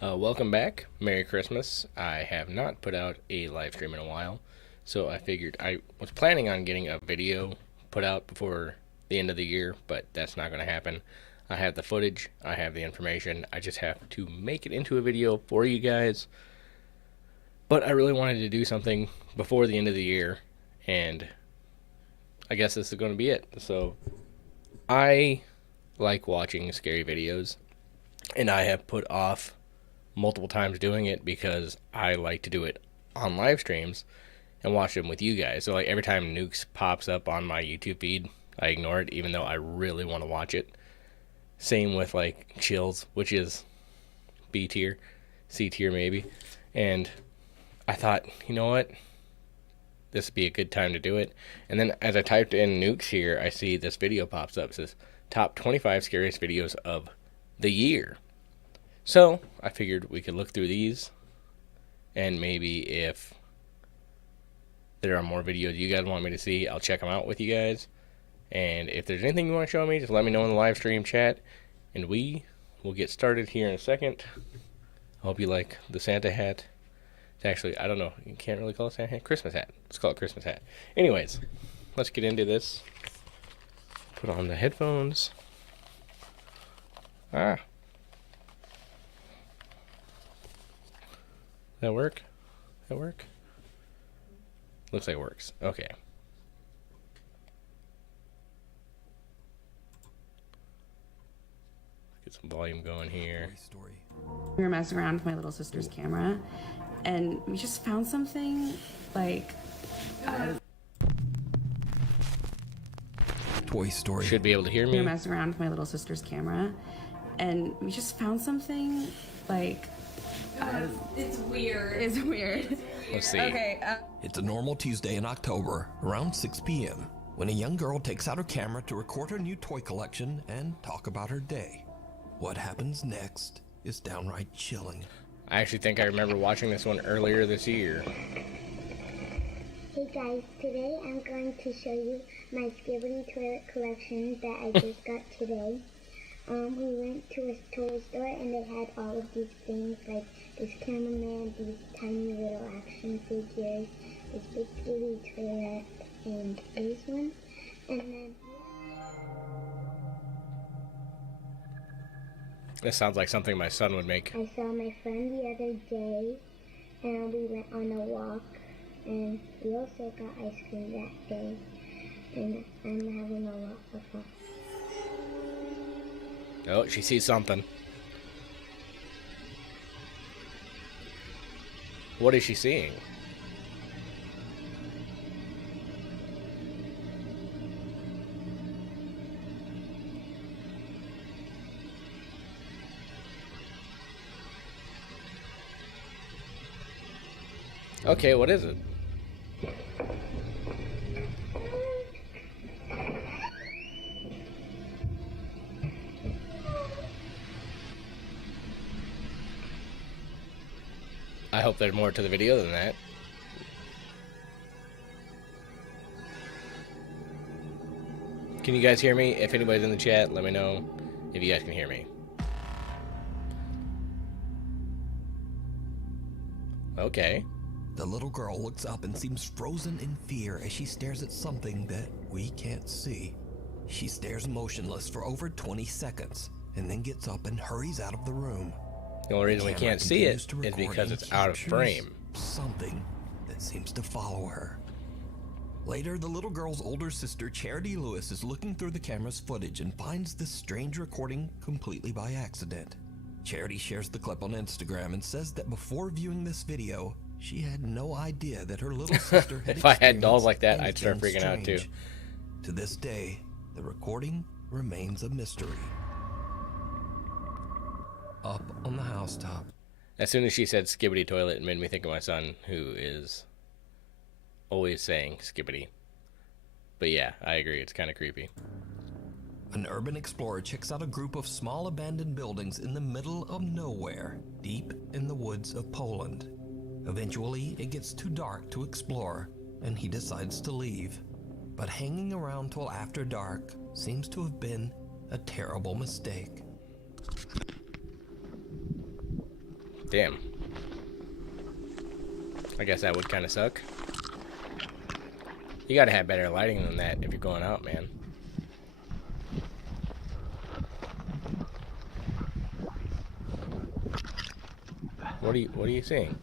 Welcome back. Merry Christmas. I have not put out a live stream in a while, so I figured I was planning on getting a video put out before the end of the year, but that's not going to happen. I have the footage, I have the information, I just have to make it into a video for you guys. But I really wanted to do something before the end of the year, and I guess this is going to be it. So, I like watching scary videos, and I have put off multiple times doing it because I like to do it on live streams and watch them with you guys. So like every time Nukes pops up on my YouTube feed, I ignore it even though I really want to watch it. Same with like Chills, which is B tier, C tier maybe. And I thought, you know what? This would be a good time to do it. And then as I typed in Nukes here, I see this video pops up. It says top 25 scariest videos of the year. So I figured we could look through these, and maybe if there are more videos you guys want me to see, I'll check them out with you guys. And if there's anything you want to show me, just let me know in the live stream chat, and we will get started here in a second. I hope you like the Santa hat. It's actually, I don't know, you can't really call it Santa hat. Christmas hat. Let's call it Christmas hat. Anyways, let's get into this. Put on the headphones. That work? That work? Looks like it works. Okay. Get some volume going here. We were messing around with my little sister's camera, and we just found something like Toy Story. Should be able to hear me. we were messing around with my little sister's camera, and we just found something like It's weird. it's weird. Let's see. Okay. It's a normal Tuesday in October, around 6 p.m., when a young girl takes out her camera to record her new toy collection and talk about her day. What happens next is downright chilling. I actually think I remember watching this one earlier this year. Hey guys, today I'm going to show you my Skibidi toilet collection that I just got today. We went to a toy store and they had all of these things like this cameraman, these tiny little action figures, this big Skibidi toilet, and these ones. And then This sounds like something my son would make. I saw my friend the other day and we went on a walk and we also got ice cream that day. And I'm having a lot of fun. Oh, she sees something. What is she seeing? Okay, what is it? I hope there's more to the video than that. Can you guys hear me? If anybody's in the chat, let me know if you guys can hear me. Okay. The little girl looks up and seems frozen in fear as she stares at something that we can't see. She stares motionless for over 20 seconds and then gets up and hurries out of the room. The only reason we Camera can't see it continues to is record because and it's out of captures frame. Something that seems to follow her. Later, the little girl's older sister, Charity Lewis, is looking through the camera's footage and finds this strange recording completely by accident. Charity shares the clip on Instagram and says that before viewing this video, she had no idea that her little sister had If I had dolls experienced like that, I'd start anything freaking out too. strange. To this day, the recording remains a mystery. Up on the housetop. As soon as she said Skibidi toilet, it made me think of my son, who is always saying Skibidi. But yeah, I agree, it's kind of creepy. An urban explorer checks out a group of small abandoned buildings in the middle of nowhere, deep in the woods of Poland. Eventually, it gets too dark to explore, and he decides to leave. But hanging around till after dark seems to have been a terrible mistake. Damn. I guess that would kind of suck. You gotta have better lighting than that if you're going out, man. What are you seeing?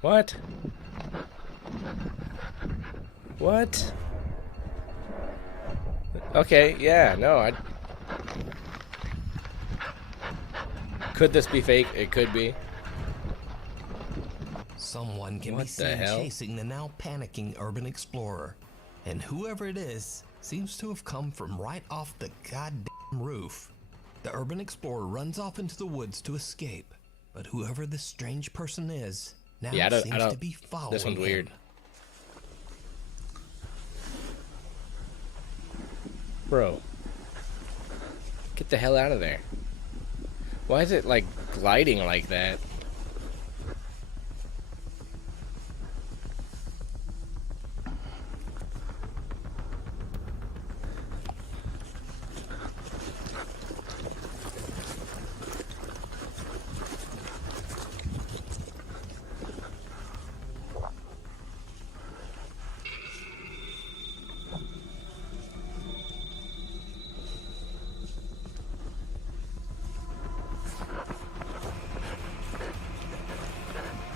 What? What? Okay, yeah, no, could this be fake? It could be. Someone can What be the seen hell? chasing the now panicking urban explorer. And whoever it is seems to have come from right off the goddamn roof. The urban explorer runs off into the woods to escape. But whoever this strange person is now seems to be following This one's him. weird. Bro. Get the hell out of there. Why is it like gliding like that?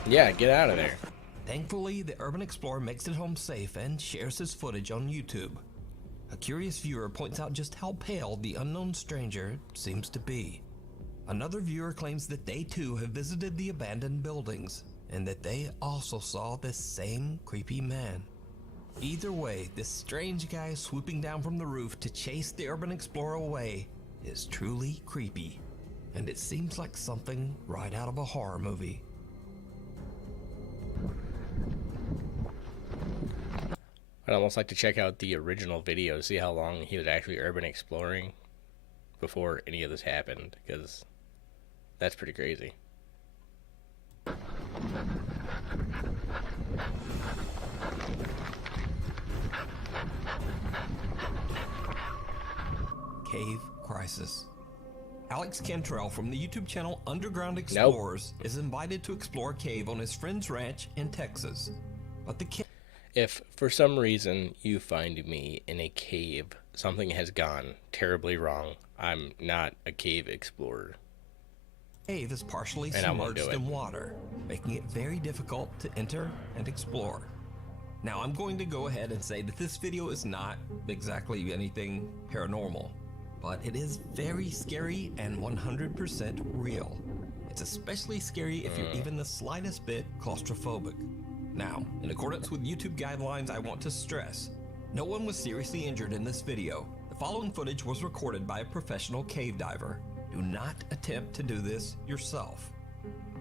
Yeah, get out of there. Thankfully, the urban explorer makes it home safe and shares his footage on YouTube. A curious viewer points out just how pale the unknown stranger seems to be. Another viewer claims that they too have visited the abandoned buildings and that they also saw this same creepy man. Either way, this strange guy swooping down from the roof to chase the urban explorer away is truly creepy, and it seems like something right out of a horror movie. I'd almost like to check out the original video to see how long he was actually urban exploring before any of this happened, because that's pretty crazy. Cave Crisis. Alex Cantrell from the YouTube channel Underground Explorers is invited to explore a cave on his friend's ranch in Texas. But the If for some reason you find me in a cave, something has gone terribly wrong. I'm not a cave explorer. cave is partially And I won't do submerged it. in water, making it very difficult to enter and explore. Now I'm going to go ahead and say that this video is not exactly anything paranormal, but it is very scary and 100% real. It's especially scary if you're even the slightest bit claustrophobic. Now, in accordance with YouTube guidelines, I want to stress, no one was seriously injured in this video. The following footage was recorded by a professional cave diver. Do not attempt to do this yourself.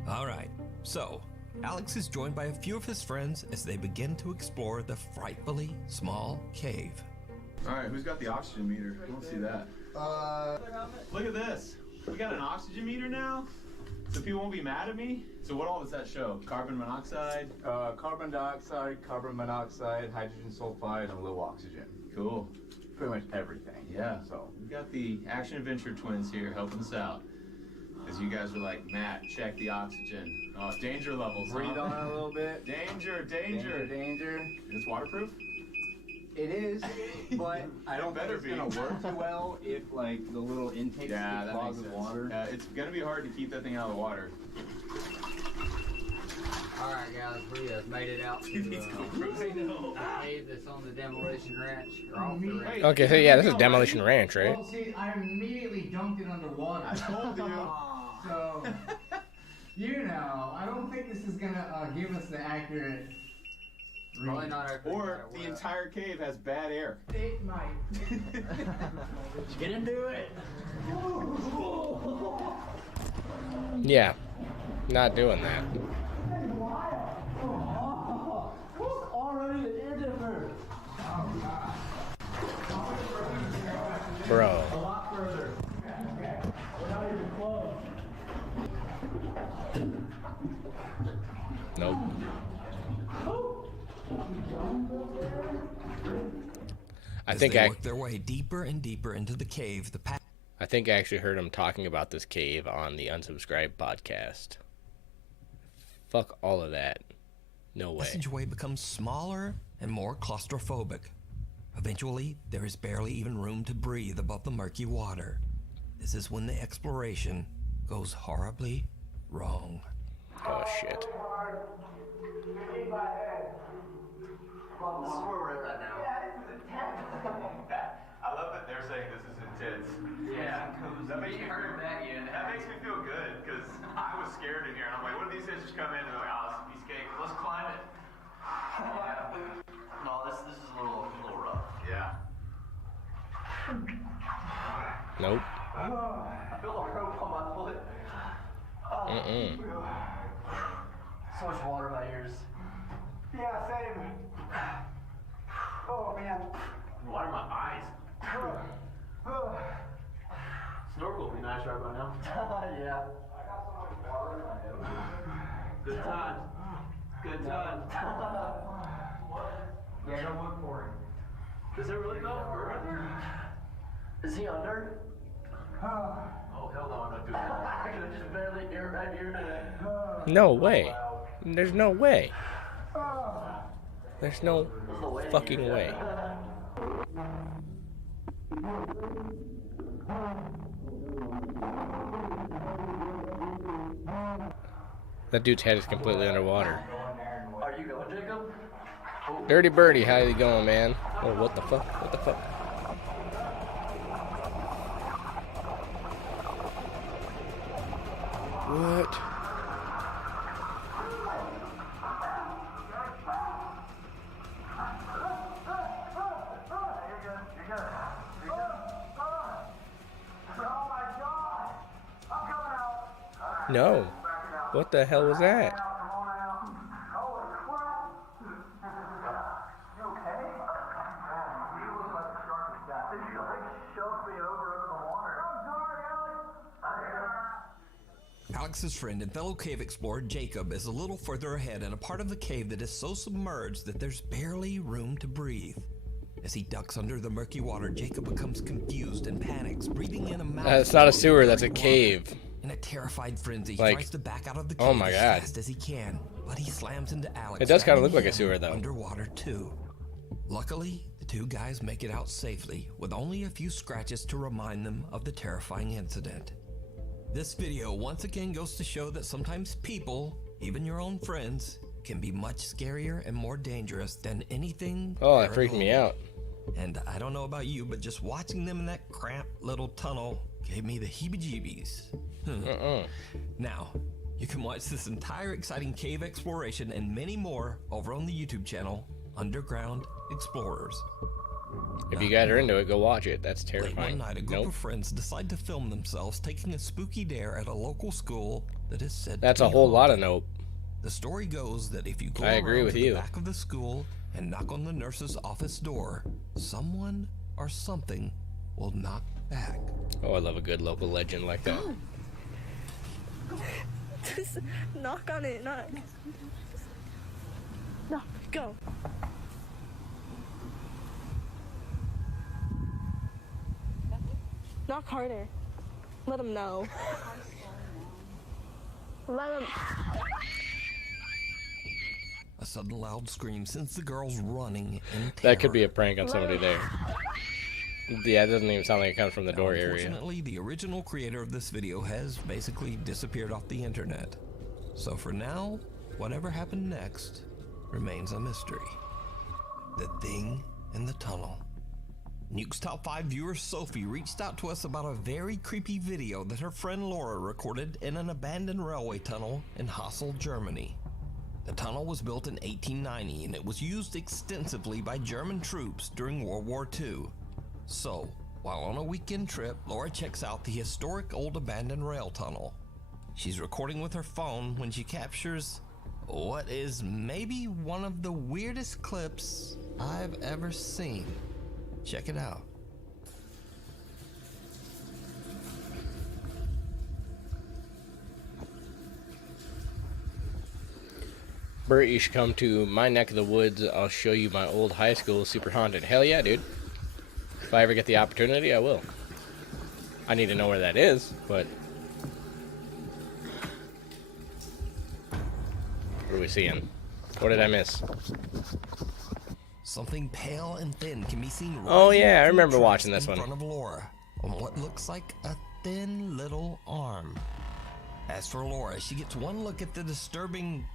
Alright, so, Alex is joined by a few of his friends as they begin to explore the frightfully small cave. Alright, who's got the oxygen meter? I don't see that. Look at this. We got an oxygen meter now? So people won't be mad at me? So what all does that show? Carbon monoxide? Carbon dioxide, carbon monoxide, hydrogen sulfide, and low oxygen. Cool. Pretty much everything. Yeah. So we got the action adventure twins here helping us out. As you guys were like, Matt, check the oxygen. Oh, danger levels. Breathe on it a little bit. Danger, danger. Danger. It's waterproof? It is, but I don't think better it's be. gonna work too well if like the little intakes Yeah, get that clogged makes with sense. water. It's gonna be hard to keep that thing out of the water. Alright guys, we have made it out to the cave that's on the demolition ranch, or off the ranch. Okay, so yeah, this is Demolition Ranch, right? Well, see, I immediately dunked it underwater. I told you. So, you know, I don't think this is gonna give us the accurate. Probably not accurate. Or the entire cave has bad air. It might. Get into it. Yeah, not doing that. Bro. Nope. As they work their way deeper and deeper into the cave, I think I actually heard him talking about this cave on the Unsubscribed podcast. Fuck all of that. No way. passageway becomes smaller and more claustrophobic. Eventually, there is barely even room to breathe above the murky water. This is when the exploration goes horribly wrong. Oh, shit. This is where we're at right now. Yeah, this is intense. I love that they're saying this is intense. Yeah, That makes me heard that yet. That makes me feel good because I was scared in here and I'm like, what if these guys just come in and they're like, oh, this is a piece of cake. Let's climb it. Yeah. No, this is a little rough. Yeah. Nope. I feel a rope on my foot. So much water in my ears. Yeah, same. Oh, man. Water in my eyes. Snorkel would be nice right about now. Yeah. Good times. Good times. Yeah, don't look for him. Does it really go further? Is he under? Oh, hell no, I'm not doing that. I can just barely hear right here. No way. There's no way. There's no fucking way. That dude's head is completely underwater. Are you going, Jacob? Dirty Birdie, how you going, man? Oh, what the fuck? What the fuck? What? No. What the hell was that? Alex's friend and fellow cave explorer Jacob is a little further ahead in a part of the cave that is so submerged that there's barely room to breathe. As he ducks under the murky water, Jacob becomes confused and panics, breathing in a mouth. It's not a sewer, that's a cave. In a terrified frenzy, he Like, tries to back out of the cave oh my as God. fast as he can, but he slams into Alex. It does kind of drowning look like a him sewer, though. Underwater too. Luckily, the two guys make it out safely, with only a few scratches to remind them of the terrifying incident. This video once again goes to show that sometimes people, even your own friends, can be much scarier and more dangerous than anything. Oh, that freaked me out. And I don't know about you, but just watching them in that cramped little tunnel gave me the heebie-jeebies. Now, you can watch this entire exciting cave exploration and many more over on the YouTube channel, Underground Explorers. If you guys are into it, go watch it. That's Late terrifying. one night, a group of friends decide to film themselves taking a spooky dare at a local school that is said That's to a be whole lot of haunted. nope. The story goes that if you go I agree around with to you. the back of the school and knock on the nurse's office door, someone or something will knock back. Oh, I love a good local legend like that. Just knock on it, knock. No, go. Knock harder. Let him know. Let him. A sudden loud scream sends the girls running in terror. That could be a prank on somebody there. Yeah, it doesn't even sound like it comes from the door area. Unfortunately, the original creator of this video has basically disappeared off the internet. So for now, whatever happened next remains a mystery. The thing in the tunnel. Nuke's Top 5 viewer Sophie reached out to us about a very creepy video that her friend Laura recorded in an abandoned railway tunnel in Hassel, Germany. The tunnel was built in 1890 and it was used extensively by German troops during World War II. So, while on a weekend trip, Laura checks out the historic old abandoned rail tunnel. She's recording with her phone when she captures what is maybe one of the weirdest clips I've ever seen. Check it out. Bert, you should come to my neck of the woods. I'll show you my old high school super haunted. Hell yeah, dude. If I ever get the opportunity, I will. I need to know where that is, but... What are we seeing? What did I miss? Something pale and thin can be seen right Oh yeah, I in remember the watching tracks this one. in front of Laura on what looks like a thin little arm. As for Laura, she gets one look at the disturbing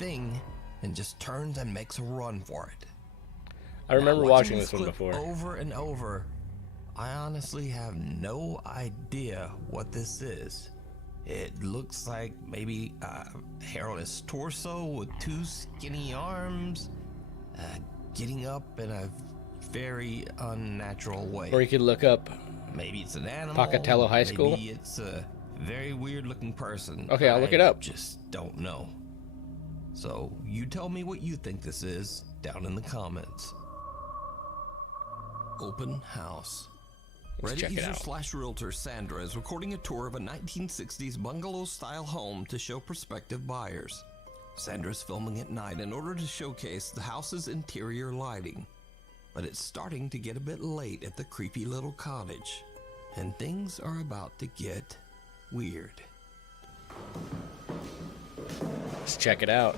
thing and just turns and makes a run for it. I remember Now, watching this one clip before. over and over. I honestly have no idea what this is. It looks like maybe a hairless torso with two skinny arms, getting up in a very unnatural way. Or you could look up Maybe it's an animal. Pocatello High School. Maybe it's a very weird looking person. Okay, I'll look it up. Just don't know. So you tell me what you think this is down in the comments. Open house. Let's check it Reddit out. user / realtor Sandra is recording a tour of a 1960s bungalow-style home to show prospective buyers. Sandra's filming at night in order to showcase the house's interior lighting. But it's starting to get a bit late at the creepy little cottage, and things are about to get weird. Let's check it out.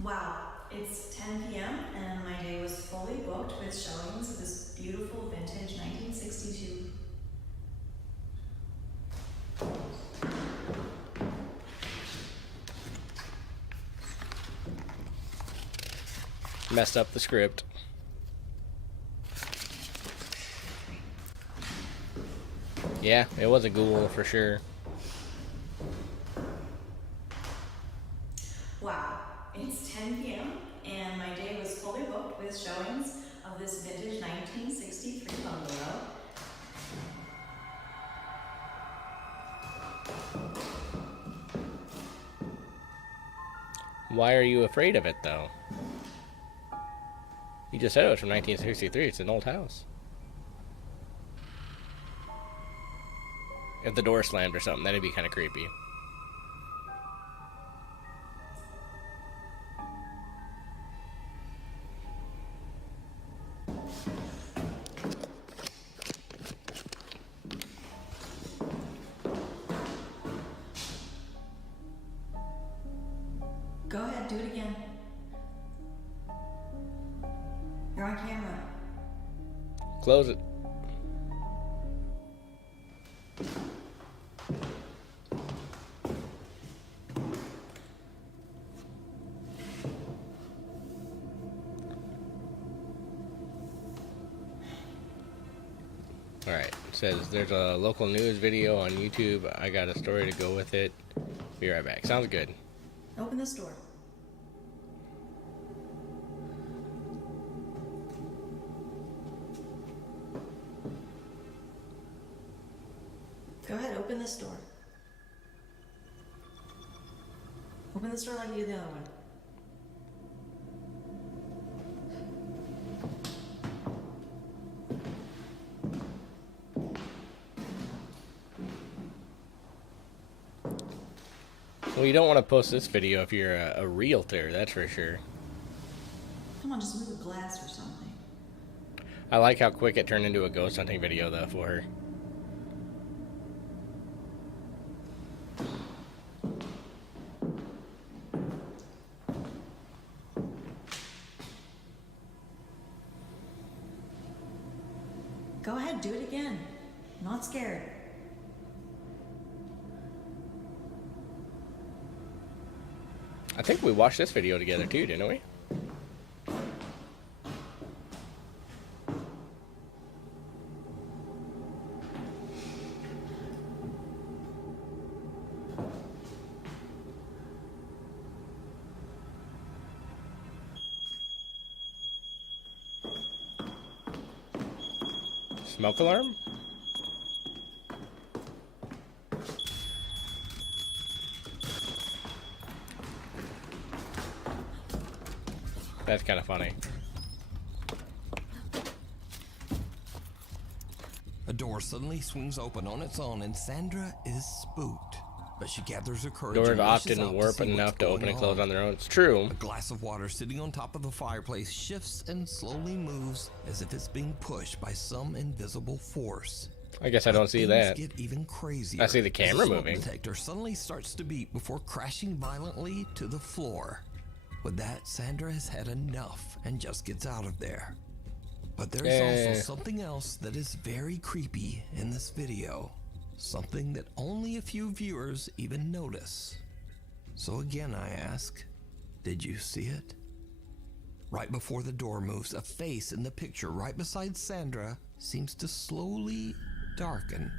Wow, it's 10 p.m. and my day was fully booked with showings of this beautiful vintage 1962. Messed up the script. Yeah, it was a ghoul for sure. Wow, it's 10 p.m. and my day was fully booked with showings of this vintage 1963 bungalow. Why are you afraid of it, though? You just said it was from 1963. It's an old house. If the door slammed or something, that'd be kind of creepy. Go ahead, do it again. You're on camera. Close it. Alright, it says there's a local news video on YouTube. I got a story to go with it. Be right back. Sounds good. Open this door. Go ahead, open this door. Open this door like you did the other one. Well, you don't want to post this video if you're a realtor, that's for sure. Come on, just move the glass or something. I like how quick it turned into a ghost hunting video, though, for her. Go ahead, do it again. I'm not scared. I think we watched this video together, too, didn't we? Smoke alarm? That's kind of funny. A door suddenly swings open on its own and Sandra is spooked. but she gathers her courage. Doors and rushes often out warp see what's enough to open going and close on. on their own. It's true. A glass of water sitting on top of the fireplace shifts and slowly moves as if it's being pushed by some invisible force. I guess I don't see that. Get even crazier. I see the camera as the moving. smoke detector suddenly starts to beep before crashing violently to the floor. With that, Sandra has had enough and just gets out of there. But there's also something else that is very creepy in this video. Something that only a few viewers even notice. So again I ask, did you see it? Right before the door moves, a face in the picture right beside Sandra seems to slowly darken,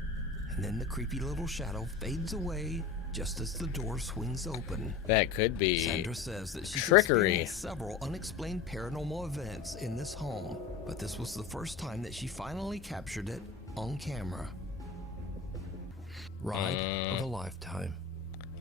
and then the creepy little shadow fades away just as the door swings open. That could be Sandra says that she's trickery. experienced several unexplained paranormal events in this home, but this was the first time that she finally captured it on camera. Ride of a lifetime.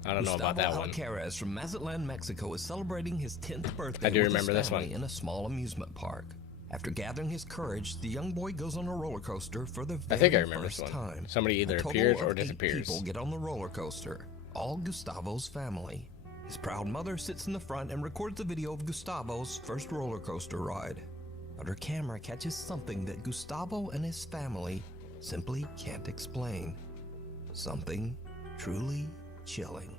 I don't know about that one. Alcaraz from Mazatlan, Mexico is celebrating his 10th birthday I do with remember his this one. family in a small amusement park. After gathering his courage, the young boy goes on a roller coaster for the I think I very remember first this one. time. Somebody either A total appears of or 8 disappears. people get on the roller coaster, all Gustavo's family. His proud mother sits in the front and records a video of Gustavo's first roller coaster ride. But her camera catches something that Gustavo and his family simply can't explain. Something truly chilling.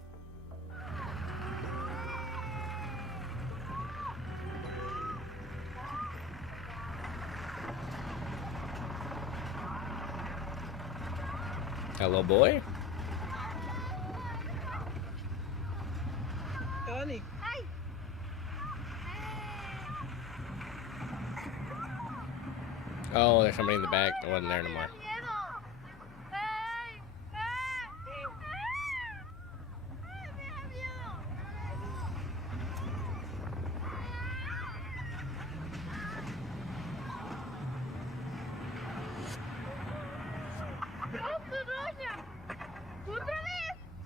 Hello, boy. Oh, there's somebody in the back that wasn't there no more.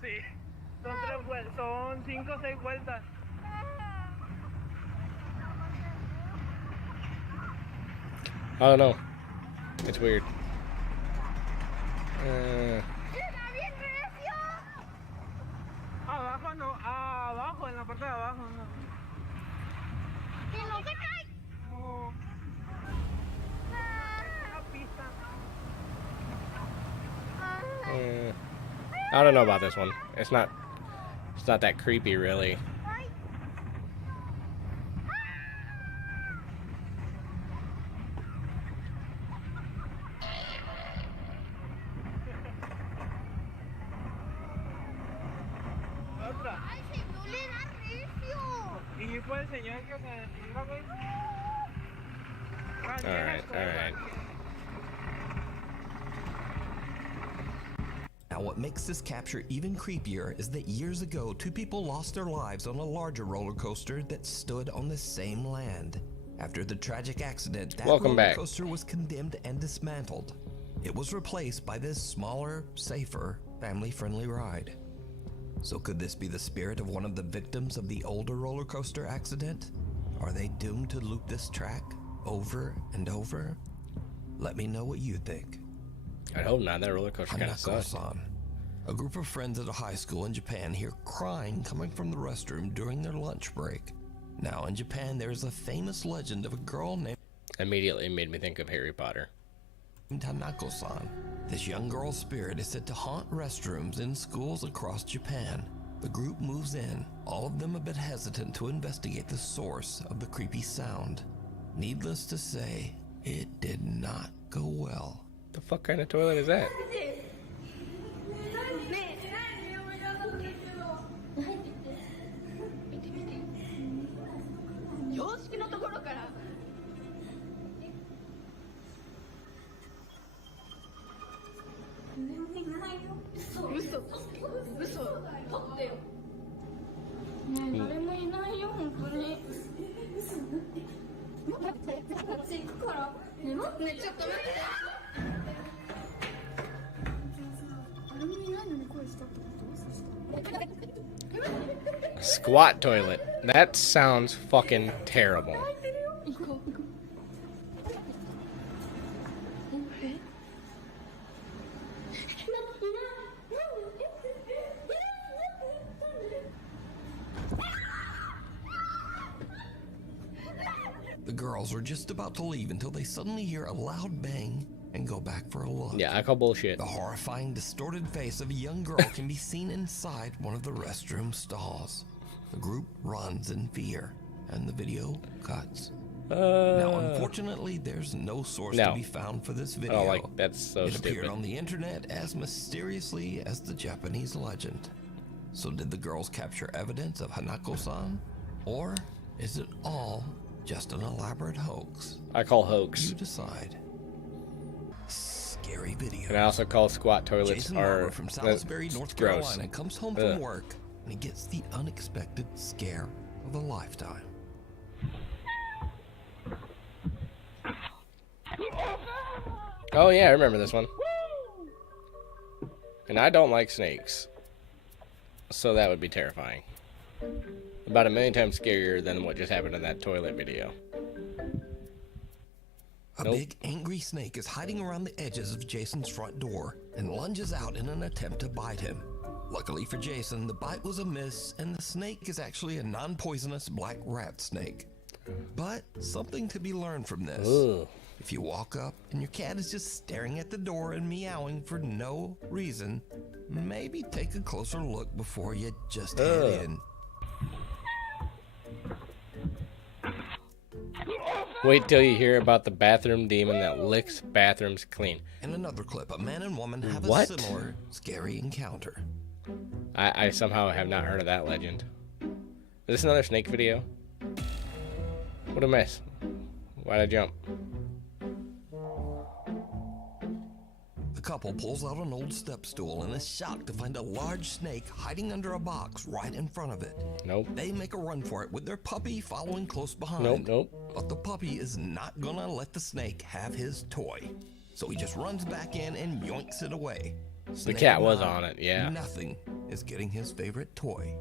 Sí, son 5 o 6 vueltas. I don't know. It's weird. Abajo no, abajo, en la parte de abajo no. No se cae. No. Una pista. I don't know about this one. It's not that creepy, really. Otra. Ay, si no le da recio. Y fue el señor que se iba, güey. Alright. Now what makes this capture even creepier is that years ago, 2 people lost their lives on a larger roller coaster that stood on the same land. After the tragic accident, that roller coaster was condemned and dismantled. It was replaced by this smaller, safer, family-friendly ride. So could this be the spirit of one of the victims of the older roller coaster accident? Are they doomed to loop this track over and over? Let me know what you think. I hope not. That roller coaster kind of sucks. A group of friends at a high school in Japan hear crying coming from the restroom during their lunch break. Now in Japan, there is a famous legend of a girl named... Immediately made me think of Harry Potter. Tanako-san. This young girl's spirit is said to haunt restrooms in schools across Japan. The group moves in, all of them a bit hesitant to investigate the source of the creepy sound. Needless to say, it did not go well. The fuck kind of toilet is that? Squat toilet. That sounds fucking terrible. The girls are just about to leave until they suddenly hear a loud bang and go back for a look. Yeah, I call bullshit. The horrifying, distorted face of a young girl can be seen inside one of the restroom stalls. The group runs in fear, and the video cuts. Now, unfortunately, there's no source to be found for this video. Oh, like, that's so it stupid. appeared on the internet as mysteriously as the Japanese legend. So did the girls capture evidence of Hanako-san? Or is it all just an elaborate hoax? I call hoax. You decide. Scary video. And I also call squat toilets Jason are Barber from Salisbury, North gross. Carolina comes home from work and he gets the unexpected scare of a lifetime. Oh yeah, I remember this one. And I don't like snakes, so that would be terrifying. About 1,000,000 times scarier than what just happened in that toilet video. A big angry snake is hiding around the edges of Jason's front door and lunges out in an attempt to bite him. Luckily for Jason, the bite was a miss and the snake is actually a non-poisonous black rat snake. But something to be learned from this. Ugh. If you walk up and your cat is just staring at the door and meowing for no reason, maybe take a closer look before you just head in. Wait till you hear about the bathroom demon that licks bathrooms clean. In another clip, a man and woman have What? a similar scary encounter. I somehow have not heard of that legend. Is this another snake video? What a mess. Why'd I jump? The couple pulls out an old step stool and is shocked to find a large snake hiding under a box right in front of it. Nope. They make a run for it with their puppy following close behind. Nope. But the puppy is not gonna let the snake have his toy. So he just runs back in and yoinks it away. The cat was on it, yeah. Nothing is getting his favorite toy.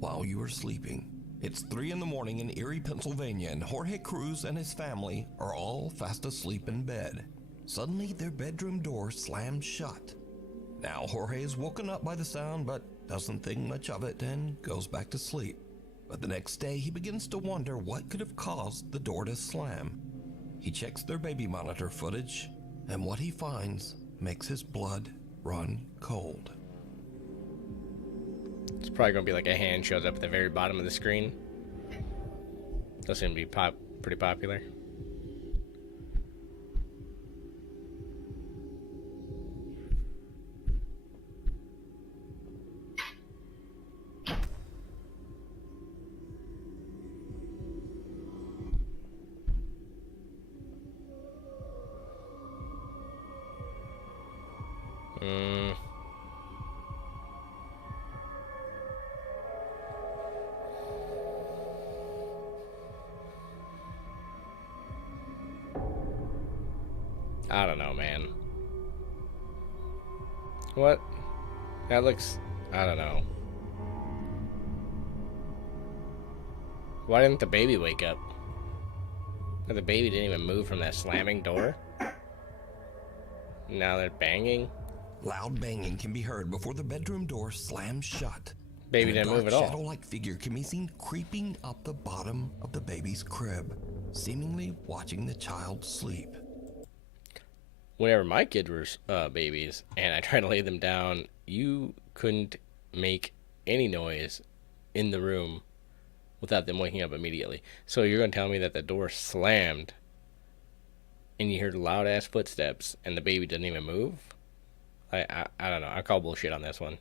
While you are sleeping, it's 3 in the morning in Erie, Pennsylvania, and Jorge Cruz and his family are all fast asleep in bed. Suddenly, their bedroom door slams shut. Now, Jorge is woken up by the sound, but doesn't think much of it and goes back to sleep. But the next day, he begins to wonder what could have caused the door to slam. He checks their baby monitor footage, and what he finds makes his blood run cold. It's probably gonna be like a hand shows up at the very bottom of the screen. Those seem to be pretty popular. I don't know, man. What? That looks... I don't know. Why didn't the baby wake up? The baby didn't even move from that slamming door? Now they're banging? Loud banging can be heard before the bedroom door slams shut. Baby didn't move at all. A shadow-like figure can be seen creeping up the bottom of the baby's crib, seemingly watching the child sleep. Whenever my kids were babies and I tried to lay them down, you couldn't make any noise in the room without them waking up immediately. So you're going to tell me that the door slammed and you heard loud ass footsteps and the baby didn't even move? I don't know. I call bullshit on this one.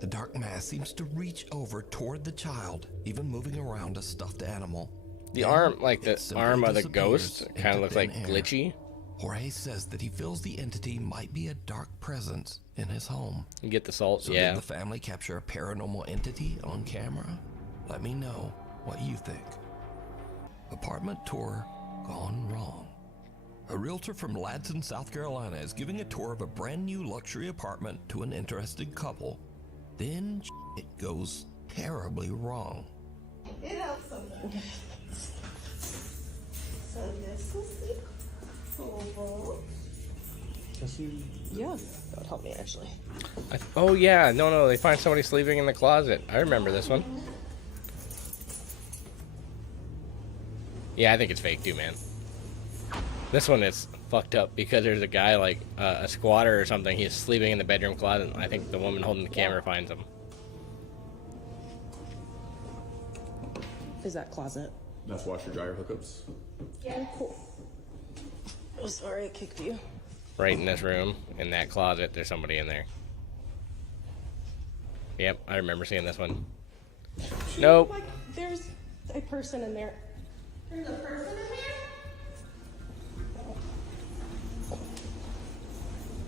The dark mass seems to reach over toward the child, even moving around a stuffed animal. The arm, like the arm of the ghost, kind of looks like glitchy. Jorge says that he feels the entity might be a dark presence in his home. You get the salt, so yeah. Did the family capture a paranormal entity on camera? Let me know what you think. Apartment tour gone wrong. A realtor from Ladson, South Carolina is giving a tour of a brand new luxury apartment to an interested couple. Then it goes terribly wrong. It helps sometimes. So this is the oval. Yeah, that would help me actually. Oh yeah, no, they find somebody sleeping in the closet. I remember this one. Yeah, I think it's fake too, man. This one is fucked up because there's a guy, like a squatter or something. He's sleeping in the bedroom closet. And I think the woman holding the camera finds him. Is that closet? That's washer dryer hookups. Yeah, cool. Oh, sorry, I kicked you. Right in this room, in that closet, there's somebody in there. Yep, I remember seeing this one. Nope. Like, there's a person in there. There's a person in there?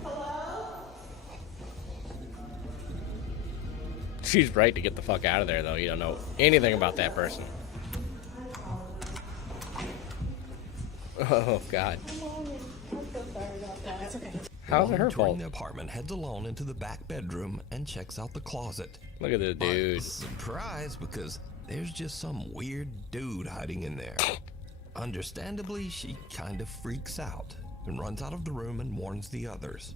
Hello? She's right to get the fuck out of there, though. You don't know anything about that person. Oh, God. I'm so sorry about that. It's okay. How's it her Entering fault? the apartment heads alone into the back bedroom and checks out the closet. Look at this dude. But surprise, because there's just some weird dude hiding in there. Understandably, she kind of freaks out and runs out of the room and warns the others.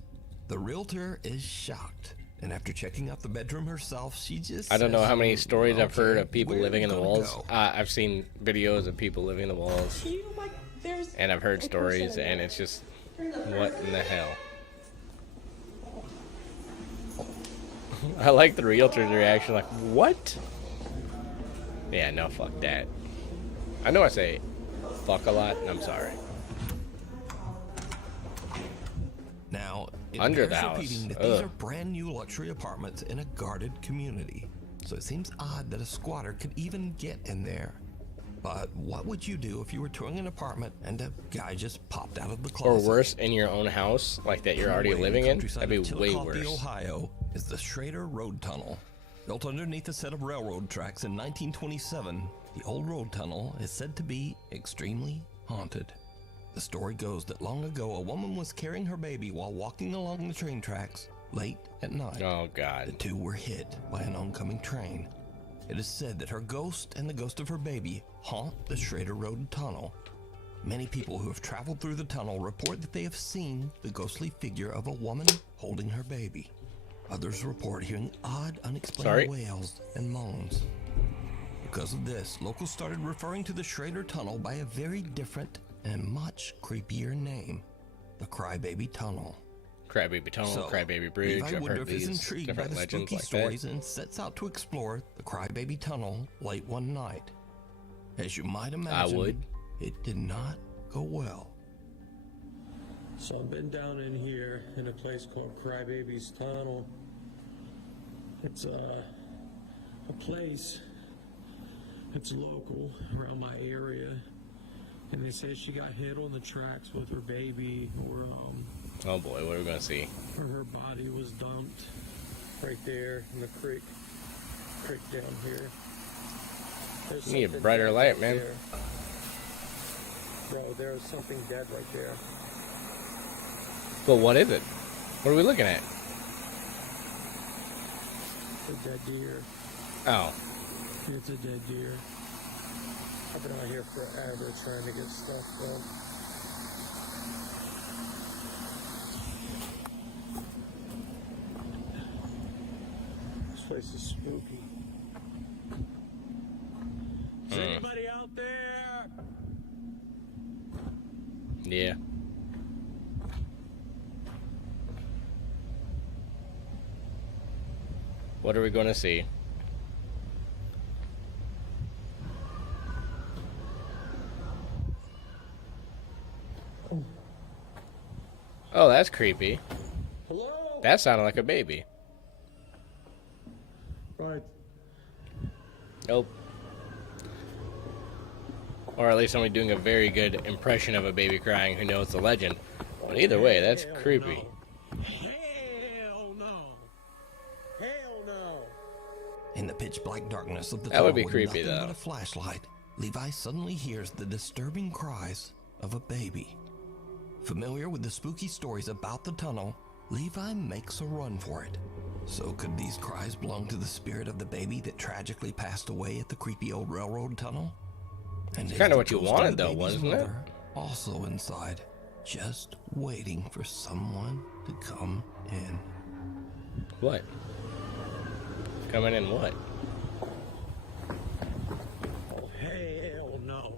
The realtor is shocked, and after checking out the bedroom herself, she just I don't know how many says, stories I've heard of people "We're living in the gonna walls. go." I've seen videos of people living in the walls, There's and I've heard a stories, person in and there. it's just, what in the hell? I like the realtor's reaction, like, what? Yeah, no, fuck that. I know I say fuck a lot, and I'm sorry. Now, it Under the bears house. repeating that these are brand new luxury apartments in a guarded community. So it seems odd that a squatter could even get in there. But what would you do if you were touring an apartment and a guy just popped out of the Or closet? worse, in your own house, like that you're already living in, that'd be way worse. Ohio is the Schrader Road Tunnel. Built underneath a set of railroad tracks in 1927, the old road tunnel is said to be extremely haunted. The story goes that long ago, a woman was carrying her baby while walking along the train tracks late at night. Oh, God. The two were hit by an oncoming train. It is said that her ghost and the ghost of her baby haunt the Schrader Road Tunnel. Many people who have traveled through the tunnel report that they have seen the ghostly figure of a woman holding her baby. Others report hearing odd, unexplained wails and moans. Because of this, locals started referring to the Schrader Tunnel by a very different and much creepier name, the Crybaby Tunnel. Crybaby Tunnel, So, Crybaby Bridge, Levi I've heard Woodruff is these intrigued by different the legends spooky like stories that. and sets out to explore the Crybaby Tunnel late one night. As you might imagine, it did not go well. So I've been down in here in a place called Crybaby's Tunnel. It's a place, it's local around my area, and they say she got hit on the tracks with her baby, or Oh boy, what are we gonna see? her body was dumped right there in the creek down here. There's You need a something brighter dead light, right man. there. Bro, there's something dead right there. But what is it? What are we looking at? A dead deer. Oh. It's a dead deer. I've been out here forever trying to get stuff done. This place is spooky. Is anybody out there? Yeah. What are we gonna see? Oh, that's creepy. Hello? That sounded like a baby. Right. Nope. Or at least somebody doing a very good impression of a baby crying who knows the legend. But either way, that's creepy. Hell no. Hell no. In the pitch black darkness of the That tunnel would be with creepy, nothing though. but a flashlight, Levi suddenly hears the disturbing cries of a baby. Familiar with the spooky stories about the tunnel, Levi makes a run for it. So could these cries belong to the spirit of the baby that tragically passed away at the creepy old railroad tunnel? And It's is kinda the what you ghost of wanted, the though, baby's wasn't it? mother also inside, just waiting for someone to come in? What? Coming in what? Oh, hell no.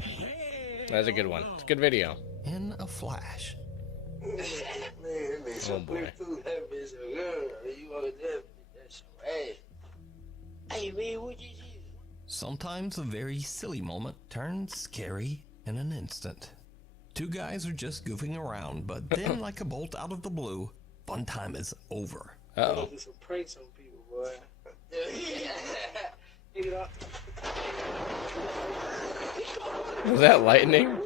Hell That's a good one. It's a good video. In a flash. Oh boy. Sometimes a very silly moment turns scary in an instant. Two guys are just goofing around, but then, like a bolt out of the blue, fun time is over. Uh-oh. Do some pranks on people, boy. Was that lightning?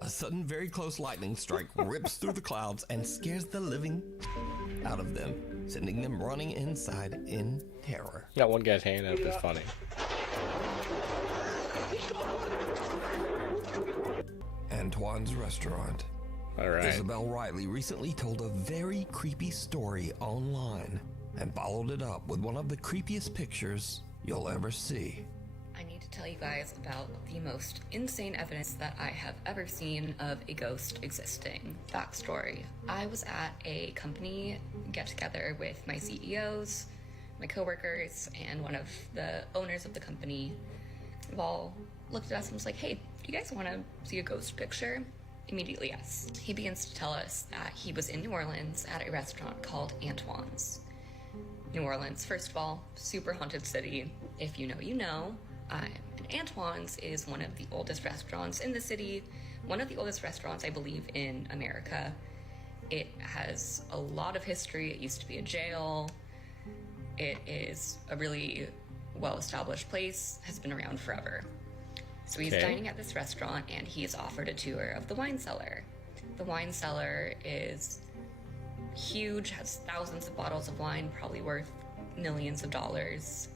A sudden, very close lightning strike rips through the clouds and scares the living out of them, sending them running inside in terror. Got one guy's hand up. It's funny. Antoine's restaurant. All right. Isabel Riley recently told a very creepy story online and followed it up with one of the creepiest pictures you'll ever see. I need to tell you guys about the most insane evidence that I have ever seen of a ghost existing. Backstory. I was at a company get-together with my CEOs, my coworkers, and one of the owners of the company. We've all looked at us and was like, hey, do you guys want to see a ghost picture? Immediately, yes. He begins to tell us that he was in New Orleans at a restaurant called Antoine's. New Orleans, first of all, super haunted city. If you know, you know. And Antoine's is one of the oldest restaurants in the city, one of the oldest restaurants, I believe, in America. It has a lot of history. It used to be a jail. It is a really well-established place, has been around forever. So he's dining at this restaurant, and he is offered a tour of the wine cellar. The wine cellar is huge, has thousands of bottles of wine, probably worth millions of dollars.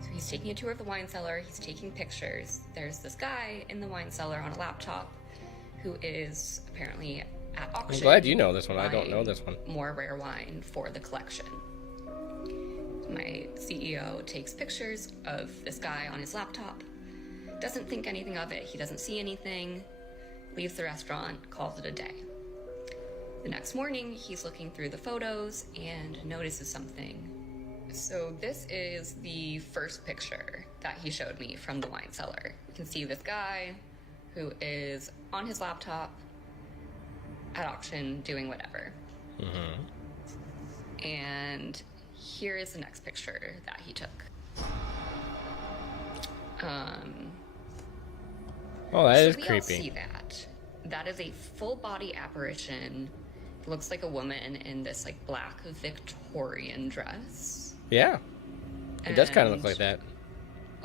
So he's taking a tour of the wine cellar, he's taking pictures. There's this guy in the wine cellar on a laptop who is apparently at auction. I'm glad you know this one. I don't know this one. More rare wine for the collection. My CEO takes pictures of this guy on his laptop, doesn't think anything of it, he doesn't see anything, leaves the restaurant, calls it a day. The next morning, he's looking through the photos and notices something. So this is the first picture that he showed me from the wine cellar. You can see this guy who is on his laptop at auction doing whatever. Mm-hmm. And here is the next picture that he took. Oh, that is we creepy. All see that. That is a full body apparition. It looks like a woman in this like black Victorian dress. Yeah, it does kind of look like that.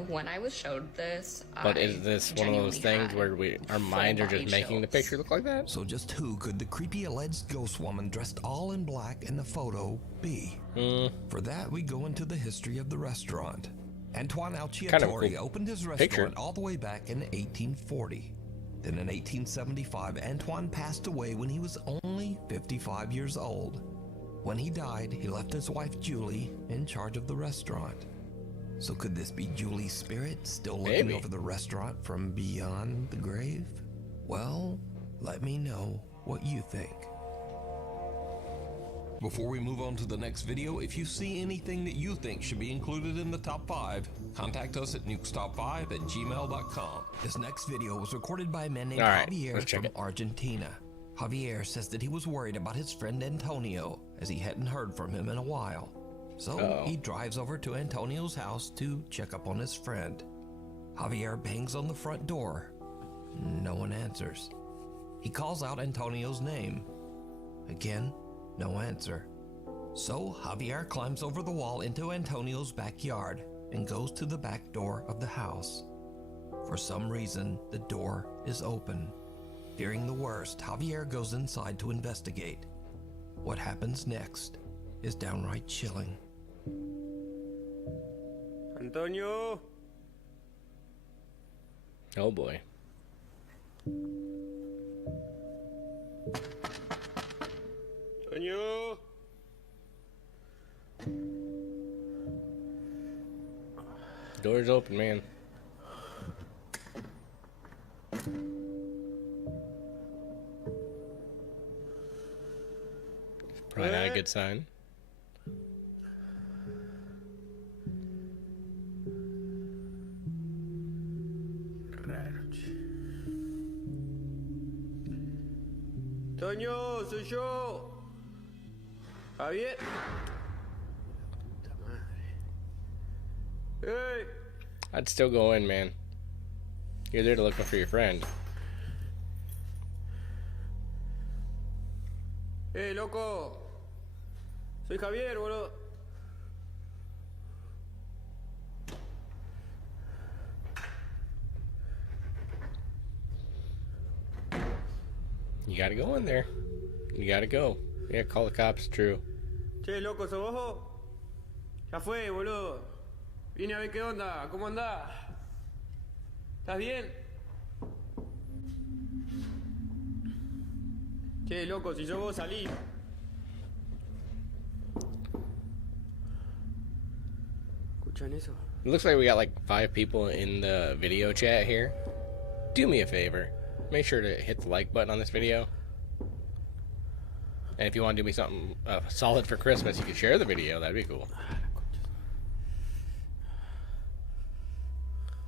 When I was showed this, but is this one of those things where our minds are just making the picture look like that? So just who could the creepy alleged ghost woman dressed all in black in the photo be? For that, we go into the history of the restaurant. Antoine Alciatore opened his restaurant all the way back in 1840. Then in 1875, Antoine passed away when he was only 55 years old. When he died, he left his wife Julie in charge of the restaurant. So could this be Julie's spirit still looking over the restaurant from beyond the grave? Well, let me know what you think. Before we move on to the next video, if you see anything that you think should be included in the top 5, contact us at nukestop5@gmail.com. This next video was recorded by a man named Javier from Argentina. Javier says that he was worried about his friend Antonio, as he hadn't heard from him in a while. So he drives over to Antonio's house to check up on his friend. Javier bangs on the front door. No one answers. He calls out Antonio's name. Again, no answer. So Javier climbs over the wall into Antonio's backyard and goes to the back door of the house. For some reason, the door is open. Fearing the worst, Javier goes inside to investigate. What happens next is downright chilling. Antonio! Oh boy. Antonio! Door's open, man. Probably not a good sign. Toño, soy yo. Javier. Hey. I'd still go in, man. You're there to look for your friend. Hey, loco. Soy Javier, boludo. You gotta go in there. You gotta go. Yeah, call the cops, true. Che, loco, ¿sos vos? Ya fue, boludo. Vine a ver qué onda. ¿Cómo andás? ¿Estás bien? Che, loco, si sos vos, salí. ¿Escuchan eso? It looks like we got like 5 people in the video chat here. Do me a favor. Make sure to hit the like button on this video. And if you want to do me something solid for Christmas, you can share the video. That'd be cool.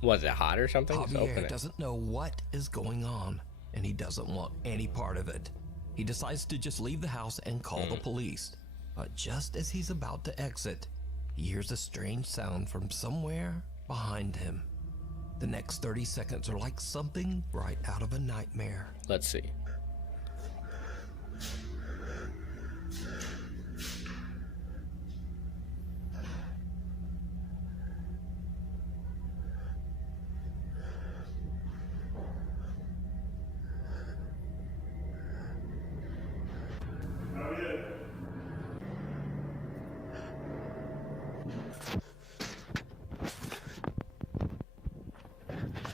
Was it hot or something? Just open Javier it. doesn't know what is going on, and he doesn't want any part of it. He decides to just leave the house and call the police. But just as he's about to exit, he hears a strange sound from somewhere behind him. The next 30 seconds are like something right out of a nightmare. Let's see.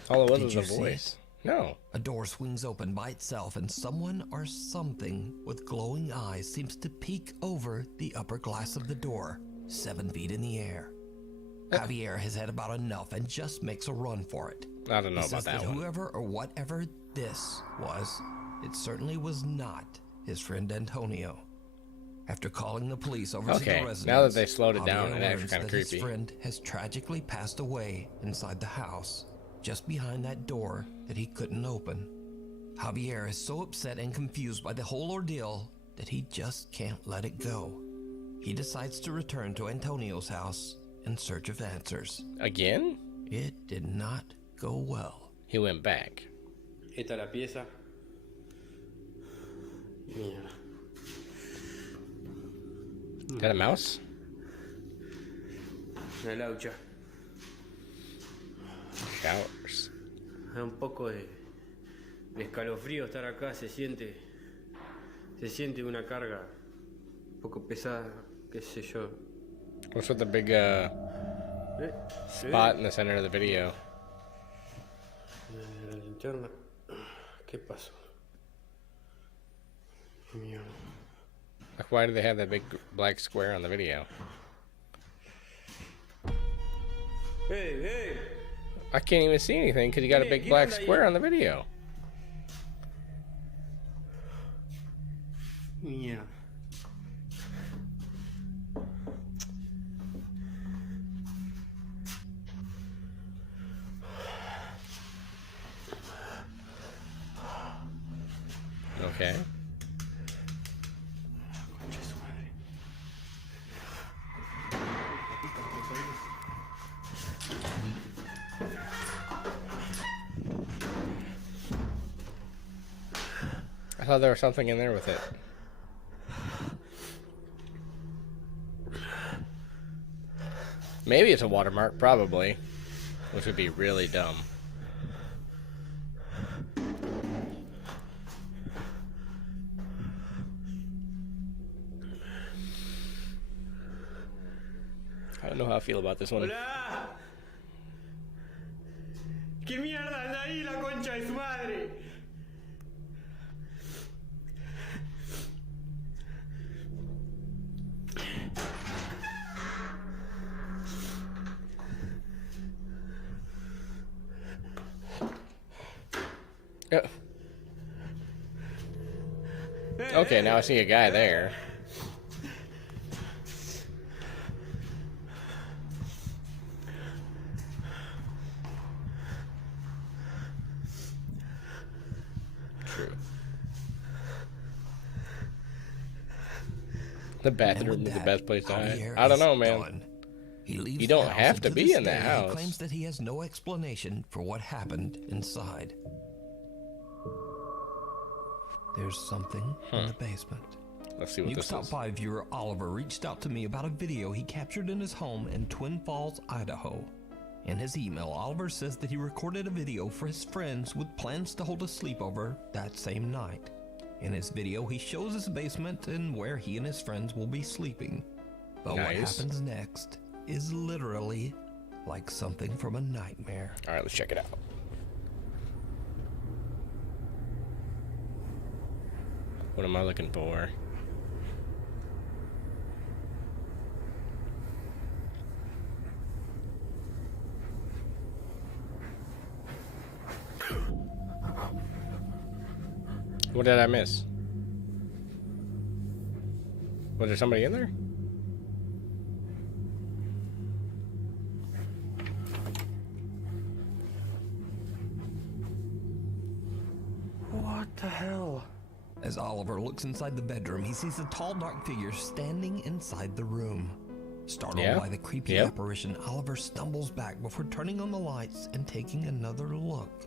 All it was Did was you a see voice. it? No. A door swings open by itself, and someone or something with glowing eyes seems to peek over the upper glass of the door, 7 feet in the air. Javier has had about enough and just makes a run for it. I don't know He about says that one. whoever or whatever this was, it certainly was not his friend Antonio. After calling the police over to the Okay, residence, now that they slowed it down, Javier it actually learns kinda that his creepy. friend has tragically passed away inside the house, just behind that door that he couldn't open. Javier is so upset and confused by the whole ordeal that he just can't let it go. He decides to return to Antonio's house in search of answers. Again? It did not go well. He went back. Esta es la pieza. Mierda. Is that a mouse? Una laucha. Showers. Da un poco de escalofrío estar acá, se siente una carga un poco pesada, qué sé yo. What's with the big spot in the center of the video? La linterna. ¿Qué pasó? Mierda. Like, why do they have that big black square on the video? Hey, hey. I can't even see anything because you got a big black square on the video. Mierda. Okay. I thought there was something in there with it. Maybe it's a watermark, probably. Which would be really dumb. I don't know how I feel about this one. Hola. ¿Qué mierda anda ahí la concha de su madre? Yeah. Okay, now I see a guy there. True. The bathroom is the best place to hide. I don't know, man. You don't have to be in that house. He claims that he has no explanation for what happened inside. There's something in the basement. Let's see what this is. Top 5 viewer Oliver reached out to me about a video he captured in his home in Twin Falls, Idaho. In his email, Oliver says that he recorded a video for his friends with plans to hold a sleepover that same night. In his video, he shows his basement and where he and his friends will be sleeping. But what happens next is literally like something from a nightmare. All right, let's check it out. What am I looking for? What did I miss? Was there somebody in there? What the hell? As Oliver looks inside the bedroom, he sees a tall, dark figure standing inside the room. Startled by the creepy apparition, Oliver stumbles back before turning on the lights and taking another look.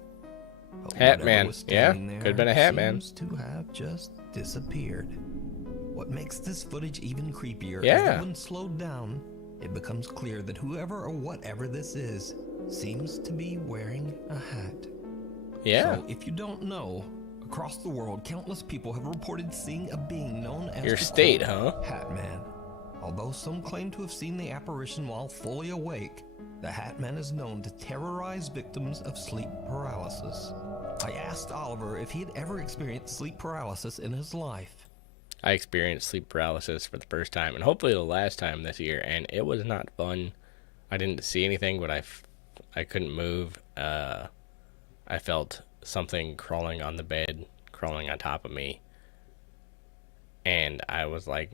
Hat man. Yeah, could have been a hat man. Seems to have just disappeared. What makes this footage even creepier is that when slowed down, it becomes clear that whoever or whatever this is seems to be wearing a hat. Yeah. So if you don't know, across the world, countless people have reported seeing a being known as your state, huh? Hat Man. Although some claim to have seen the apparition while fully awake, the Hat Man is known to terrorize victims of sleep paralysis. I asked Oliver if he had ever experienced sleep paralysis in his life. I experienced sleep paralysis for the first time, and hopefully the last time this year, and it was not fun. I didn't see anything, but I couldn't move. I felt something crawling on the bed, crawling on top of me, and I was like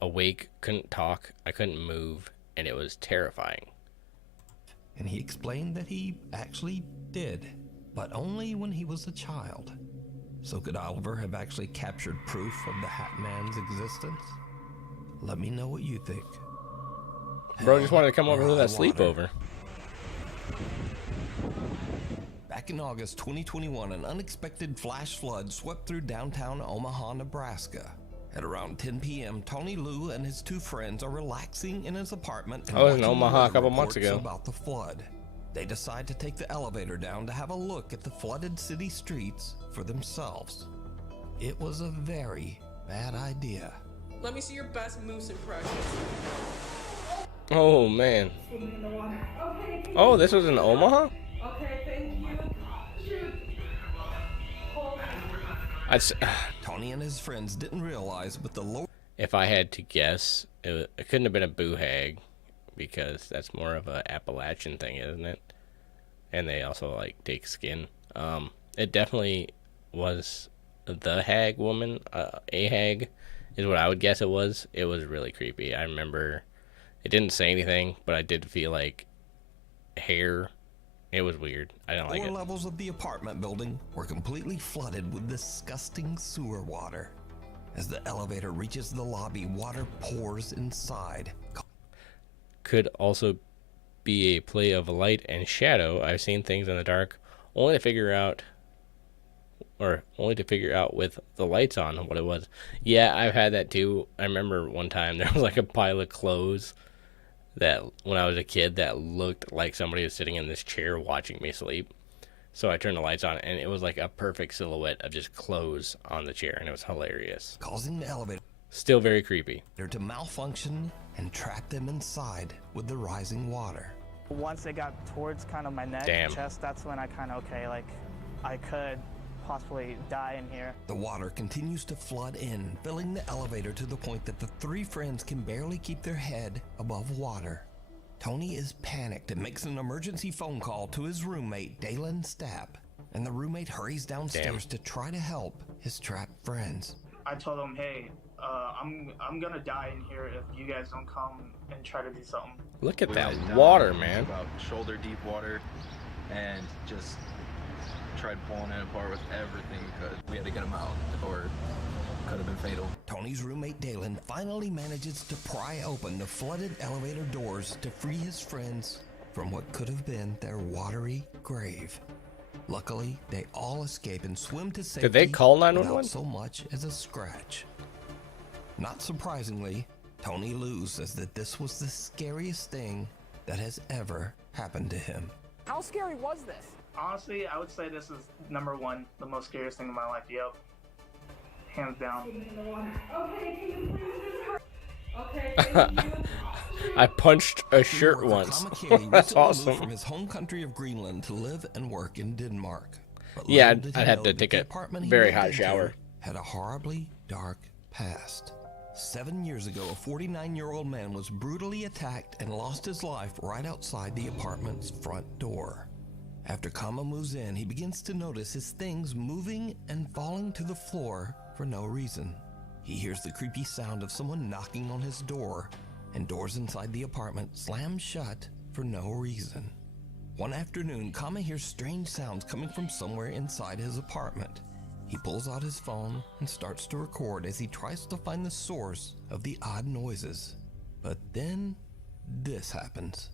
awake, couldn't talk, I couldn't move, and it was terrifying. And he explained that he actually did, but only when he was a child. So could Oliver have actually captured proof of the Hat Man's existence? Let me know what you think. Bro just wanted to come over to that sleepover. Back in August 2021, an unexpected flash flood swept through downtown Omaha, Nebraska. At around 10 p.m., Tony Liu and his two friends are relaxing in his apartment. I was in Omaha a couple months ago. About the flood. They decide to take the elevator down to have a look at the flooded city streets for themselves. It was a very bad idea. Let me see your best moose impression. Oh, man. Oh, this was in Omaha? Okay, thank you. Tony and his friends didn't realize, but the lower... If I had to guess, it couldn't have been a boo hag, because that's more of a Appalachian thing, isn't it? And they also like take skin. It definitely was the hag woman. A hag is what I would guess it was. It was really creepy. I remember it didn't say anything, but I did feel like hair. It was weird. I didn't like it. Lower levels of the apartment building were completely flooded with disgusting sewer water. As the elevator reaches the lobby, water pours inside. Could also be a play of light and shadow. I've seen things in the dark only to figure out with the lights on what it was. Yeah, I've had that too. I remember one time there was like a pile of clothes that when I was a kid that looked like somebody was sitting in this chair watching me sleep. So I turned the lights on and it was like a perfect silhouette of just clothes on the chair, and it was hilarious. Causing the elevator still very creepy. To malfunction and trap them inside with the rising water. Once it got towards kind of my neck, chest, that's when I kind of, I could possibly die in here. The water continues to flood in, filling the elevator to the point that the three friends can barely keep their head above water. Tony is panicked and makes an emergency phone call to his roommate, Dalen Stapp, and the roommate hurries downstairs to try to help his trapped friends. I told him, hey, I'm gonna die in here if you guys don't come and try to do something. Look at that water, man. About shoulder deep water, and just tried pulling it apart with everything we could. We had to get them out, or could have been fatal. Tony's roommate Dalen finally manages to pry open the flooded elevator doors to free his friends from what could have been their watery grave. Luckily, they all escape and swim to safety. Did they call 911? Without so much as a scratch. Not surprisingly, Tony Lou says that this was the scariest thing that has ever happened to him. How scary was this? Honestly, I would say this is number one, the most scariest thing in my life. Yep. Hands down. Okay, can you please hurry? Okay, thank you. I punched a shirt once. That's awesome. From his home country of Greenland to live and work in Denmark. But yeah, I'd have to take a very hot shower. Had a horribly dark past. 7 years ago, a 49-year-old man was brutally attacked and lost his life right outside the apartment's front door. After Kama moves in, he begins to notice his things moving and falling to the floor for no reason. He hears the creepy sound of someone knocking on his door, and doors inside the apartment slam shut for no reason. One afternoon, Kama hears strange sounds coming from somewhere inside his apartment. He pulls out his phone and starts to record as he tries to find the source of the odd noises. But then, this happens.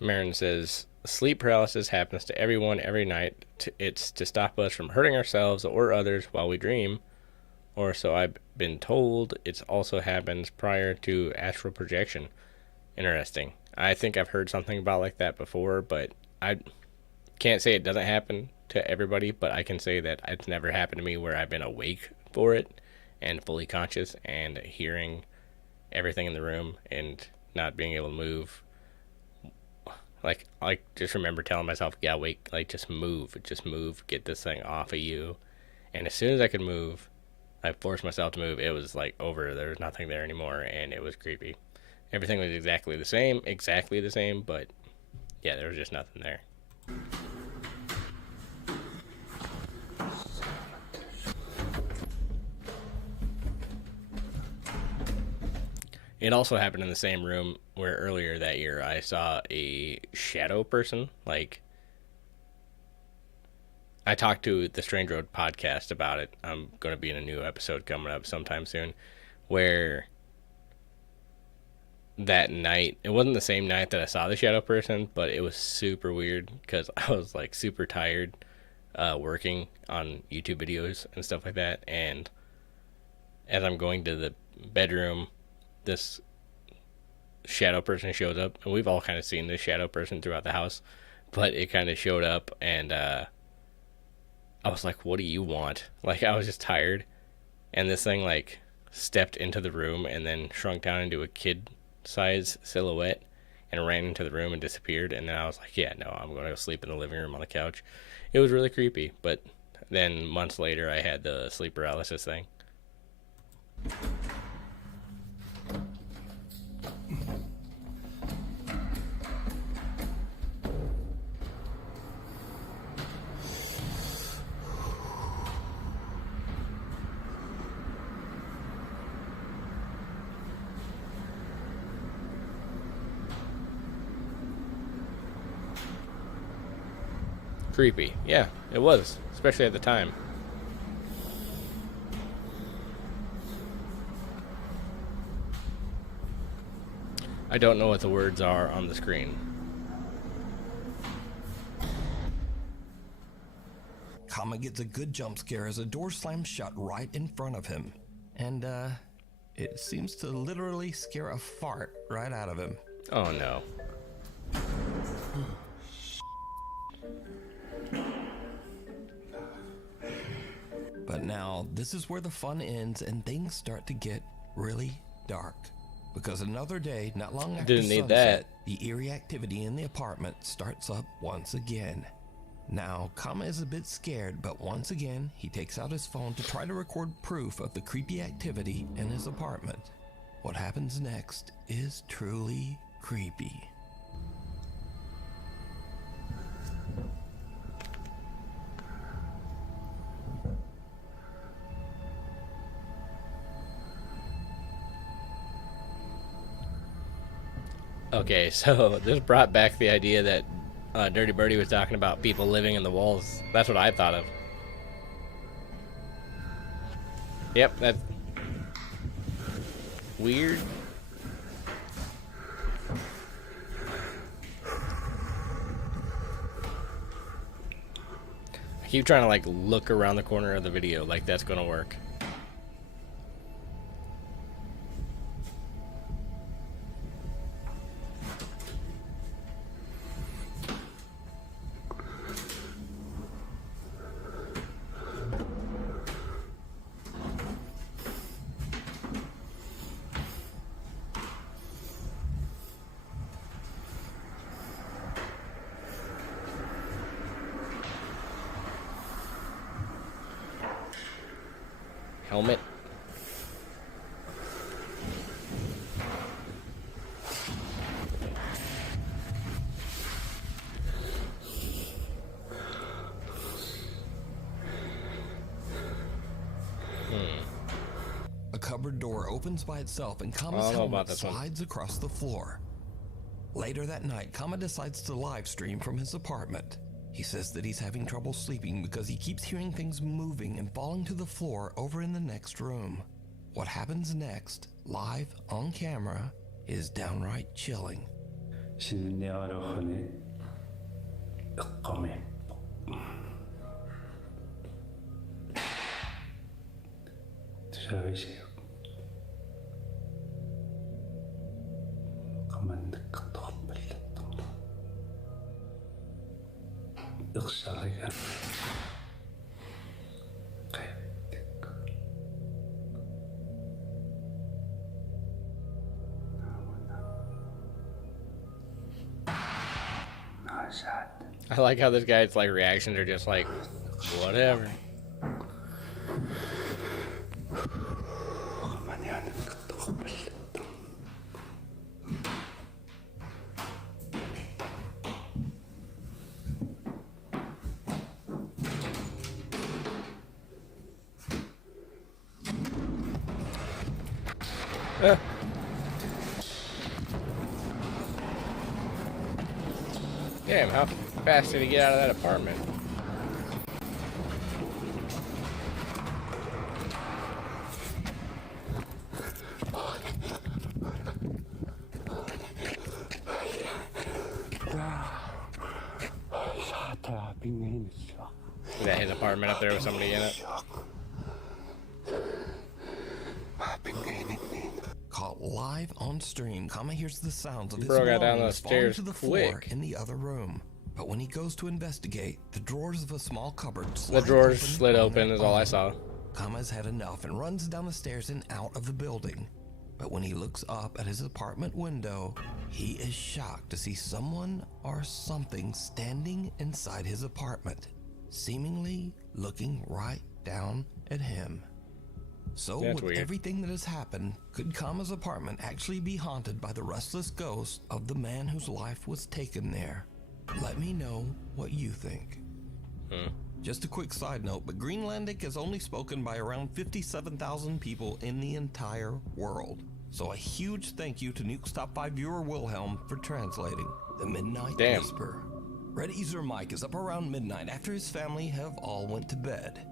Marin says, sleep paralysis happens to everyone every night. It's to stop us from hurting ourselves or others while we dream. Or so I've been told. It also happens prior to astral projection. Interesting. I think I've heard something about like that before, but I can't say it doesn't happen to everybody, but I can say that it's never happened to me where I've been awake for it and fully conscious and hearing everything in the room and not being able to move. Like, I just remember telling myself, yeah, wait, like, just move, get this thing off of you. And as soon as I could move, I forced myself to move. It was, like, over. There was nothing there anymore, and it was creepy. Everything was exactly the same, but, yeah, there was just nothing there. It also happened in the same room where earlier that year I saw a shadow person. Like, I talked to the Strange Road podcast about it. I'm going to be in a new episode coming up sometime soon, where that night, it wasn't the same night that I saw the shadow person, but it was super weird because I was like super tired working on YouTube videos and stuff like that. And as I'm going to the bedroom, this shadow person shows up, and we've all kind of seen this shadow person throughout the house, but it kind of showed up, and I was like, what do you want? Like, I was just tired, and this thing like stepped into the room and then shrunk down into a kid-size silhouette and ran into the room and disappeared. And then I was like, yeah, no, I'm going to go sleep in the living room on the couch. It was really creepy, but then months later I had the sleep paralysis thing. Creepy. Yeah, it was, especially at the time. I don't know what the words are on the screen. Kama gets a good jump scare as a door slams shut right in front of him. And, it seems to literally scare a fart right out of him. Oh, no. But now, this is where the fun ends and things start to get really dark. Because another day, not long after sunset, the eerie activity in the apartment starts up once again. Now, Kama is a bit scared, but once again, he takes out his phone to try to record proof of the creepy activity in his apartment. What happens next is truly creepy. Okay, so this brought back the idea that Dirty Birdie was talking about people living in the walls. That's what I thought of. Yep, that's weird. I keep trying to like look around the corner of the video like that's gonna work. Helmet. A cupboard door opens by itself and Kama's helmet slides across the floor. Later that night, Kama decides to live stream from his apartment. He says that he's having trouble sleeping because he keeps hearing things moving and falling to the floor over in the next room. What happens next, live on camera, is downright chilling. I like how this guy's like reactions are just like whatever. Damn, how fast did he get out of that apartment? Is that his apartment up there with somebody in it? Caught live on stream, Kama hears the sounds of his Bro got down belongings those falling stairs to the floor quick. in the other room. But when he goes to investigate, the drawers of a small cupboard The drawers slid open is all I saw. Kama's had enough and runs down the stairs and out of the building. But when he looks up at his apartment window, he is shocked to see someone or something standing inside his apartment, seemingly looking right down at him. So That's with weird. everything that has happened, could Kama's apartment actually be haunted by the restless ghost of the man whose life was taken there? Let me know what you think. Just a quick side note, but Greenlandic is only spoken by around 57,000 people in the entire world. So a huge thank you to Nuke's Top 5 viewer Wilhelm for translating the Midnight Whisper. Red Easer Mike is up around midnight after his family have all went to bed.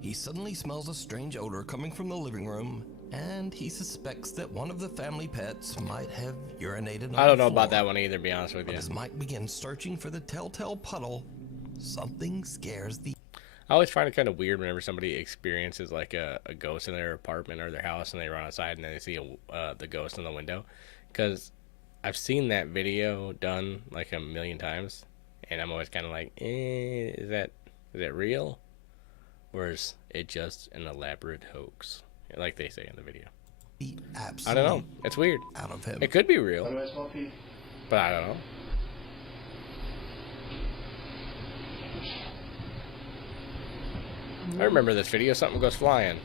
He suddenly smells a strange odor coming from the living room, and he suspects that one of the family pets might have urinated on I don't know the floor. about that one either, to be honest with But you. as Mike begins searching for the telltale puddle, something scares the... I always find it kind of weird whenever somebody experiences like a ghost in their apartment or their house and they run outside and then they see the ghost in the window. Because I've seen that video done like a million times and I'm always kind of like, is that real? Or is it just an elaborate hoax? Like they say in the video. I don't know. It's weird. Out of him. It could be real. But I don't know. I remember this video. Something goes flying.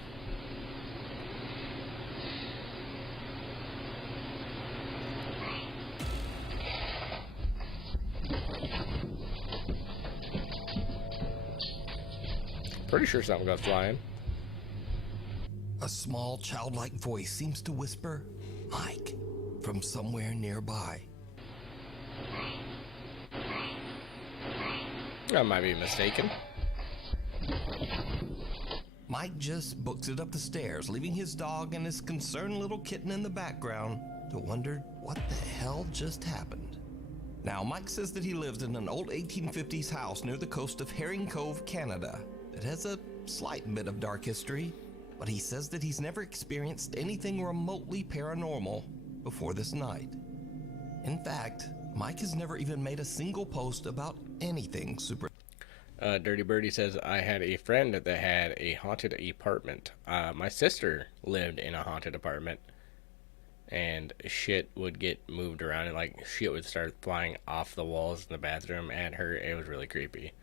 Pretty sure something goes flying. A small childlike voice seems to whisper, Mike, from somewhere nearby. I might be mistaken. Mike just books it up the stairs, leaving his dog and his concerned little kitten in the background to wonder what the hell just happened. Now, Mike says that he lives in an old 1850s house near the coast of Herring Cove, Canada, that has a slight bit of dark history, but he says that he's never experienced anything remotely paranormal before this night. In fact, Mike has never even made a single post about anything super. Dirty Birdie says, I had a friend that had a haunted apartment. My sister lived in a haunted apartment, and shit would get moved around, and like shit would start flying off the walls in the bathroom at her. It was really creepy.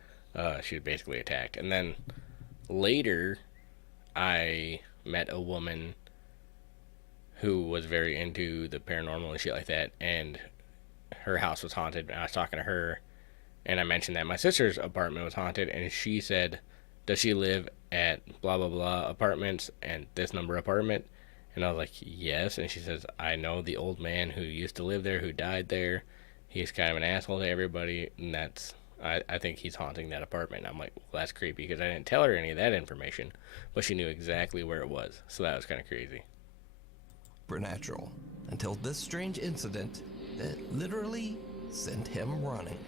She was basically attacked. And then later, I met a woman who was very into the paranormal and shit like that, and her house was haunted. And I was talking to her, and I mentioned that my sister's apartment was haunted, and she said, does she live at blah, blah, blah apartments and this number apartment? And I was like, yes. And she says, I know the old man who used to live there, who died there. He's kind of an asshole to everybody, and I think he's haunting that apartment. I'm like, well, that's creepy, because I didn't tell her any of that information, but she knew exactly where it was. So that was kind of crazy. Supernatural, until this strange incident that literally sent him running.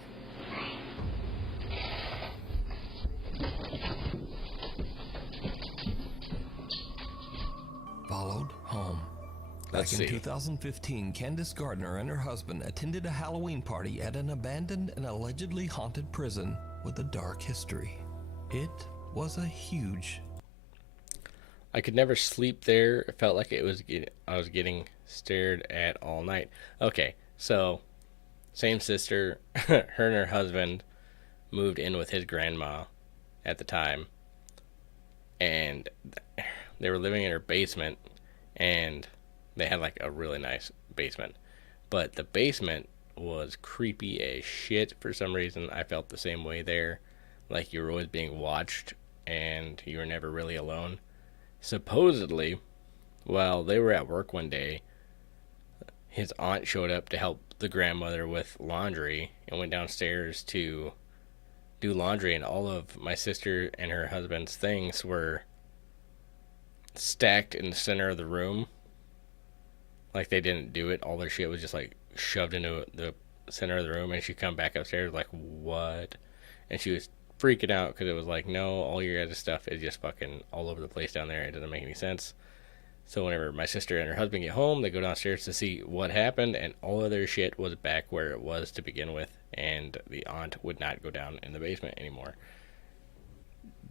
Followed home. Back in 2015, Candace Gardner and her husband attended a Halloween party at an abandoned and allegedly haunted prison with a dark history. It was a huge... I could never sleep there. It felt like I was getting stared at all night. Okay, so same sister, her and her husband moved in with his grandma at the time, and they were living in her basement, and they had like a really nice basement, but the basement was creepy as shit for some reason. I felt the same way there, like you were always being watched and you were never really alone. Supposedly, while they were at work one day, his aunt showed up to help the grandmother with laundry and went downstairs to do laundry, and all of my sister and her husband's things were stacked in the center of the room. Like they didn't do it. All their shit was just like shoved into the center of the room, and she'd come back upstairs like, what? And she was freaking out because it was like, no, all your guys' stuff is just fucking all over the place down there. It doesn't make any sense. So whenever my sister and her husband get home, they go downstairs to see what happened, and all of their shit was back where it was to begin with, and the aunt would not go down in the basement anymore.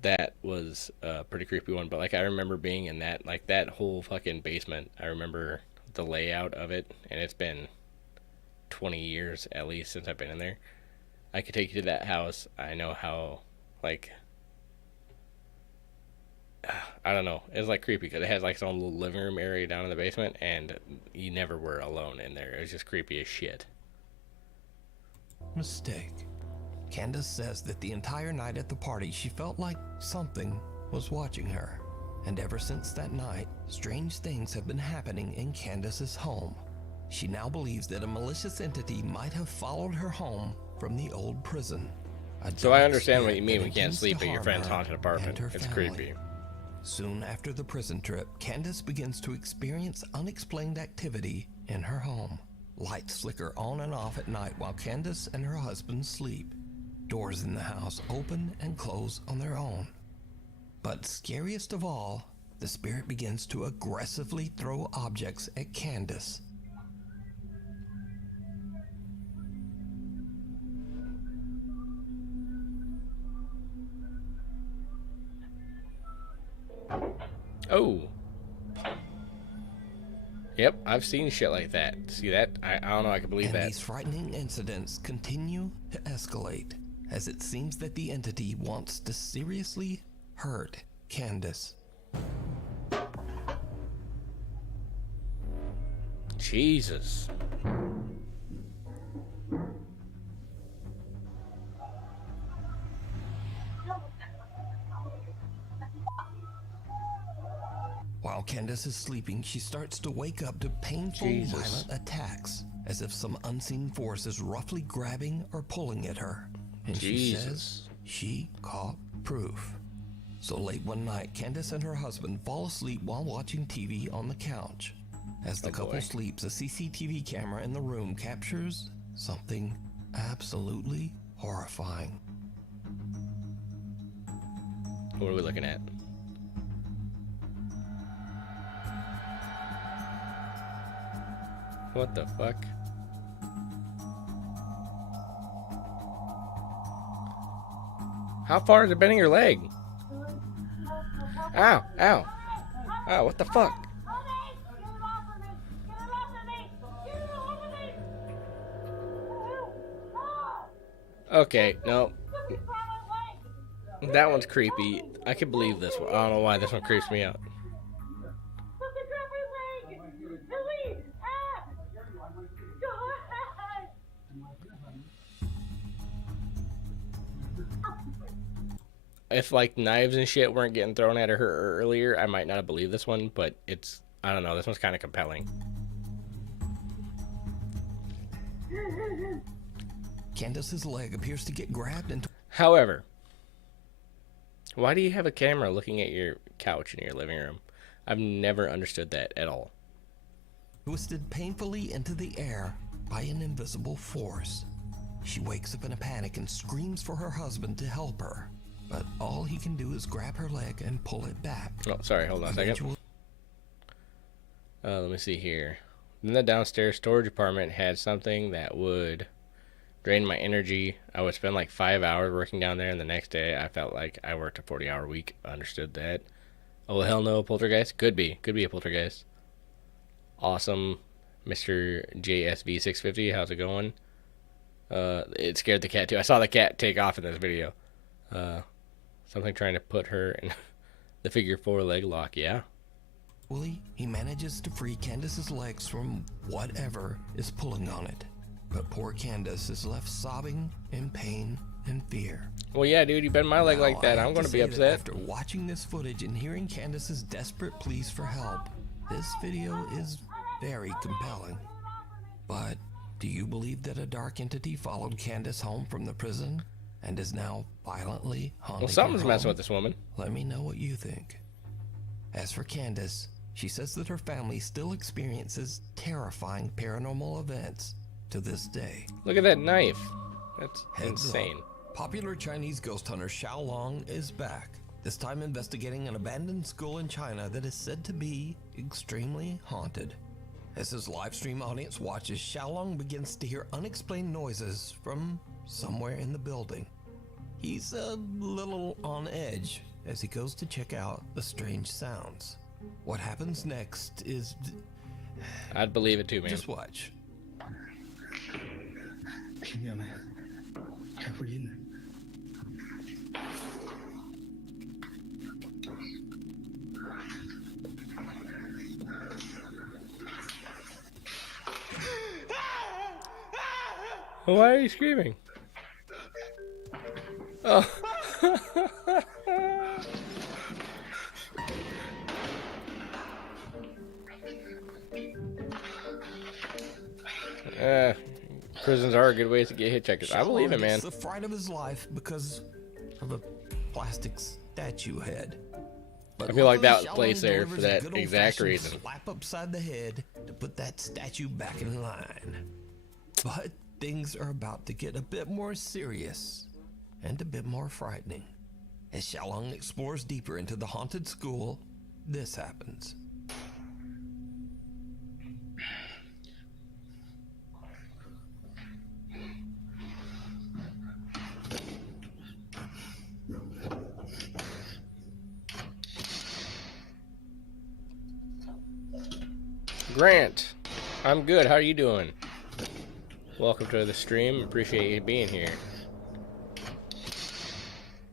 That was a pretty creepy one, but like I remember being in that, like that whole fucking basement. I remember the layout of it, and it's been 20 years at least since I've been in there. I could take you to that house. I know how, like, I don't know. It's like creepy because it has like its own little living room area down in the basement, and you never were alone in there. It was just creepy as shit. Mistake. Candace says that the entire night at the party she felt like something was watching her. And ever since that night, strange things have been happening in Candace's home. She now believes that a malicious entity might have followed her home from the old prison. So I understand what you mean. We can't sleep at your friend's haunted apartment. It's creepy. Soon after the prison trip, Candace begins to experience unexplained activity in her home. Lights flicker on and off at night while Candace and her husband sleep. Doors in the house open and close on their own. But scariest of all, the spirit begins to aggressively throw objects at Candace. Oh. Yep, I've seen shit like that. See that? I don't know, I can believe that. These frightening incidents continue to escalate, as it seems that the entity wants to seriously hurt Candace. Jesus. While Candace is sleeping, she starts to wake up to painful, violent attacks, as if some unseen force is roughly grabbing or pulling at her. And she says she caught proof. So late one night, Candace and her husband fall asleep while watching TV on the couch. As the couple sleeps, a CCTV camera in the room captures something absolutely horrifying. What are we looking at? What the fuck? How far is it bending your leg? Ow, ow. Ow, what the fuck? Okay, no. That one's creepy. I can believe this one. I don't know why this one creeps me out. If like knives and shit weren't getting thrown at her earlier, I might not have believed this one, but it's, I don't know, this one's kind of compelling. Candace's leg appears to get grabbed and... However, why do you have a camera looking at your couch in your living room? I've never understood that at all. Twisted painfully into the air by an invisible force. She wakes up in a panic and screams for her husband to help her. But all he can do is grab her leg and pull it back. Oh, sorry, hold on a second. Let me see here. Then the downstairs storage apartment had something that would drain my energy. I would spend like 5 hours working down there, and the next day I felt like I worked a 40-hour week. Understood that. Oh, hell no, poltergeist? Could be a poltergeist. Awesome, Mr. JSV650. How's it going? It scared the cat too. I saw the cat take off in this video. Something trying to put her in the figure 4 leg lock, yeah. He manages to free Candace's legs from whatever is pulling on it. But poor Candace is left sobbing in pain and fear. Well, yeah, dude, you bend my leg like that. I'm going to be upset. After watching this footage and hearing Candace's desperate pleas for help, this video is very compelling. But do you believe that a dark entity followed Candace home from the prison and is now violently haunting Well, something's her messing home? with this woman. Let me know what you think. As for Candace, she says that her family still experiences terrifying paranormal events to this day. Look at that knife. That's Heads insane. up. Popular Chinese ghost hunter Xiao Long is back, this time investigating an abandoned school in China that is said to be extremely haunted. As his live stream audience watches, Xiao Long begins to hear unexplained noises from somewhere in the building. He's a little on edge as he goes to check out the strange sounds. What happens next is... I'd believe it too, man. Just watch. Why are you screaming? Oh. Prisons are a good way to get hitchhikers. I believe it, man. It's the fright of his life because of a plastic statue head. But I feel like that was Xiao placed Long there for delivers a that good exact old-fashioned reason. Slap upside the head to put that statue back in line. But things are about to get a bit more serious and a bit more frightening. As Xiao Long explores deeper into the haunted school, this happens. Grant, I'm good. How are you doing? Welcome to the stream. Appreciate you being here.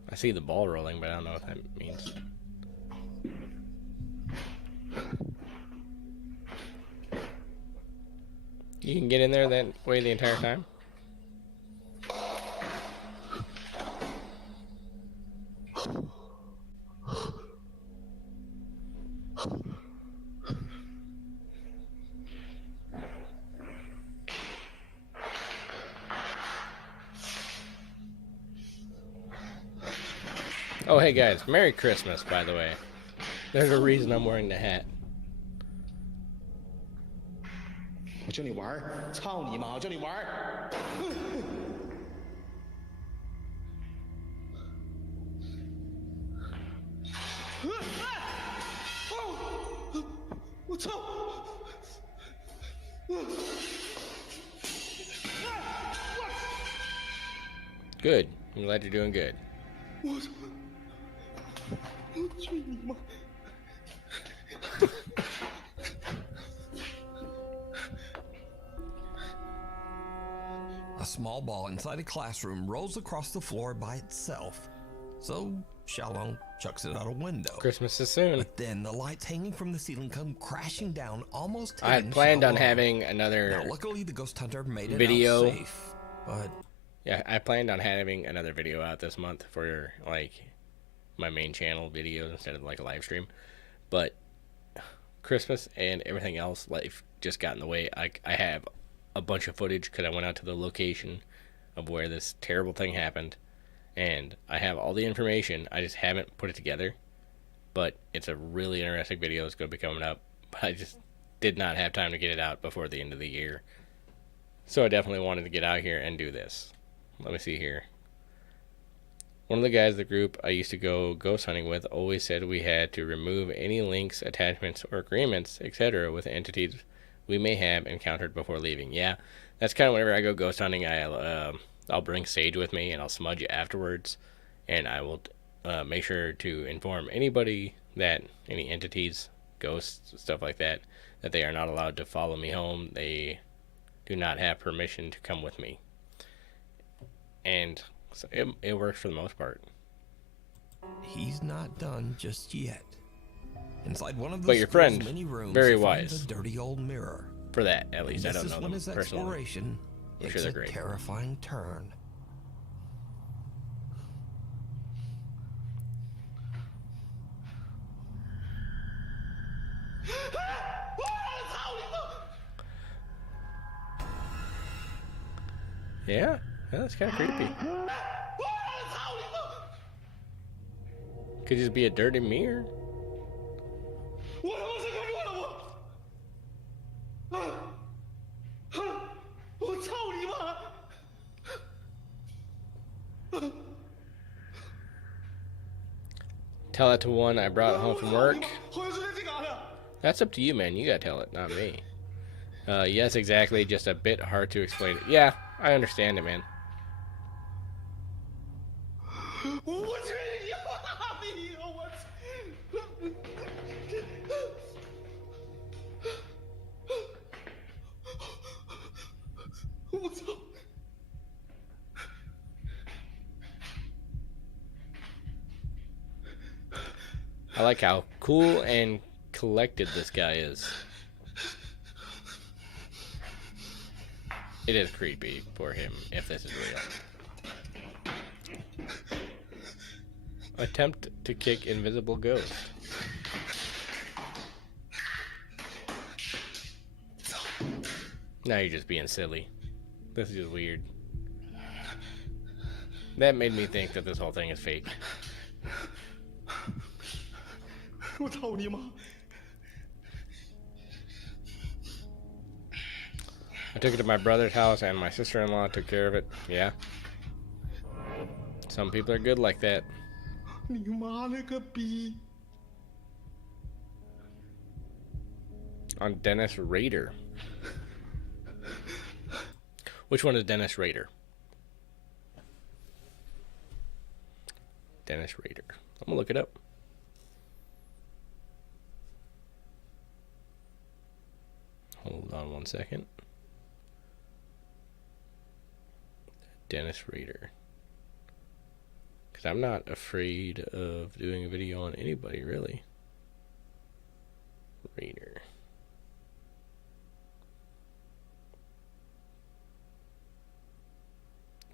I see the ball rolling, but I don't know what that means. You can get in there that way the entire time? Oh, hey guys, Merry Christmas, by the way. There's a reason I'm wearing the hat. 我叫你玩儿，操你妈！我叫你玩儿。我操！Good. I'm glad you're doing good. 我操！我去你妈！ A small ball inside a classroom rolls across the floor by itself, so Xiaolong chucks it out a window. Christmas is soon. But then the lights hanging from the ceiling come crashing down, almost I had planned on having another now, luckily, the ghost hunter made it video out safe, but yeah, I planned on having another video out this month for like my main channel videos instead of like a live stream. But Christmas and everything else, life just got in the way. I have a bunch of footage because I went out to the location of where this terrible thing happened, and I have all the information. I just haven't put it together, but it's a really interesting video. It's going to be coming up, but I just did not have time to get it out before the end of the year, so I definitely wanted to get out here and do this. Let me see here. One of the guys in the group I used to go ghost hunting with always said we had to remove any links, attachments, or agreements, etc. with entities we may have encountered before leaving. Yeah, that's kind of whenever I go ghost hunting, I'll bring sage with me and I'll smudge it afterwards, and I will make sure to inform anybody that any entities, ghosts, stuff like that, that they are not allowed to follow me home. They do not have permission to come with me, and so it works for the most part. He's not done just yet. Inside one of the but your friend, many rooms, very he finds wise. A dirty old mirror. For that, at least. I This don't is know when them his personally. exploration I'm sure takes they're a great. terrifying turn. Yeah, that's kind of creepy. Could just be a dirty mirror. Tell that to one I brought home from work. That's up to you, man. You gotta tell it, not me. Yes, exactly. Just a bit hard to explain it. Yeah, I understand it, man. I like how cool and collected this guy is. It is creepy for him, if this is real. Attempt to kick invisible ghost. Now you're just being silly. This is just weird. That made me think that this whole thing is fake. I took it to my brother's house and my sister-in-law took care of it. Yeah. Some people are good like that. On Dennis Rader. Which one is Dennis Rader? Dennis Rader. I'm gonna look it up. Hold on one second. Dennis Rader. Because I'm not afraid of doing a video on anybody, really. Rader.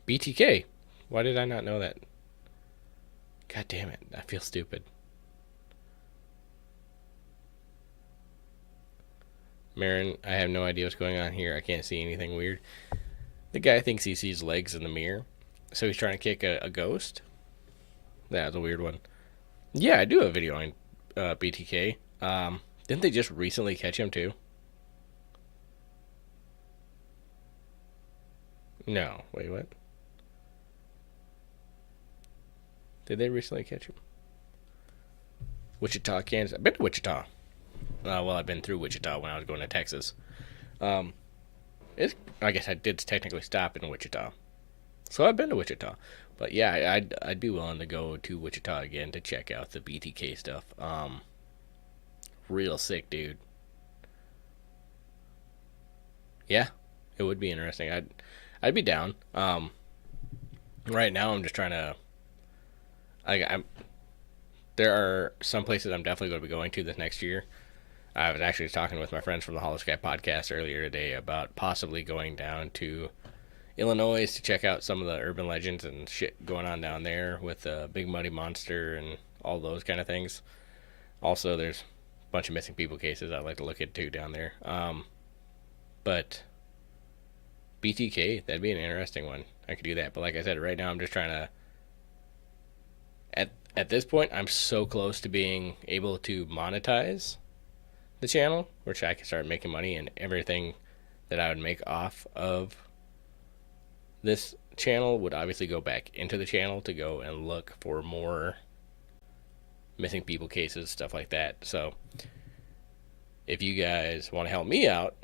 BTK. Why did I not know that? God damn it. I feel stupid. Marin, I have no idea what's going on here. I can't see anything weird. The guy thinks he sees legs in the mirror, so he's trying to kick a ghost. That was a weird one. Yeah, I do have a video on BTK. Didn't they just recently catch him too? No. Wait, what? Did they recently catch him? Wichita, Kansas. I've been to Wichita. Well, I've been through Wichita when I was going to Texas. I guess I did technically stop in Wichita. So I've been to Wichita. But yeah, I'd be willing to go to Wichita again to check out the BTK stuff. Real sick, dude. Yeah, it would be interesting. I'd be down. Right now I'm just trying to. There are some places I'm definitely going to be going to this next year. I was actually talking with my friends from the Hollow Sky podcast earlier today about possibly going down to Illinois to check out some of the urban legends and shit going on down there with Big Muddy Monster and all those kind of things. Also, there's a bunch of missing people cases I'd like to look into down there. But BTK, that'd be an interesting one. I could do that. But like I said, right now I'm just trying to... At this point, I'm so close to being able to monetize the channel, which I can start making money, and everything that I would make off of this channel would obviously go back into the channel to go and look for more missing people cases, stuff like that. So if you guys want to help me out,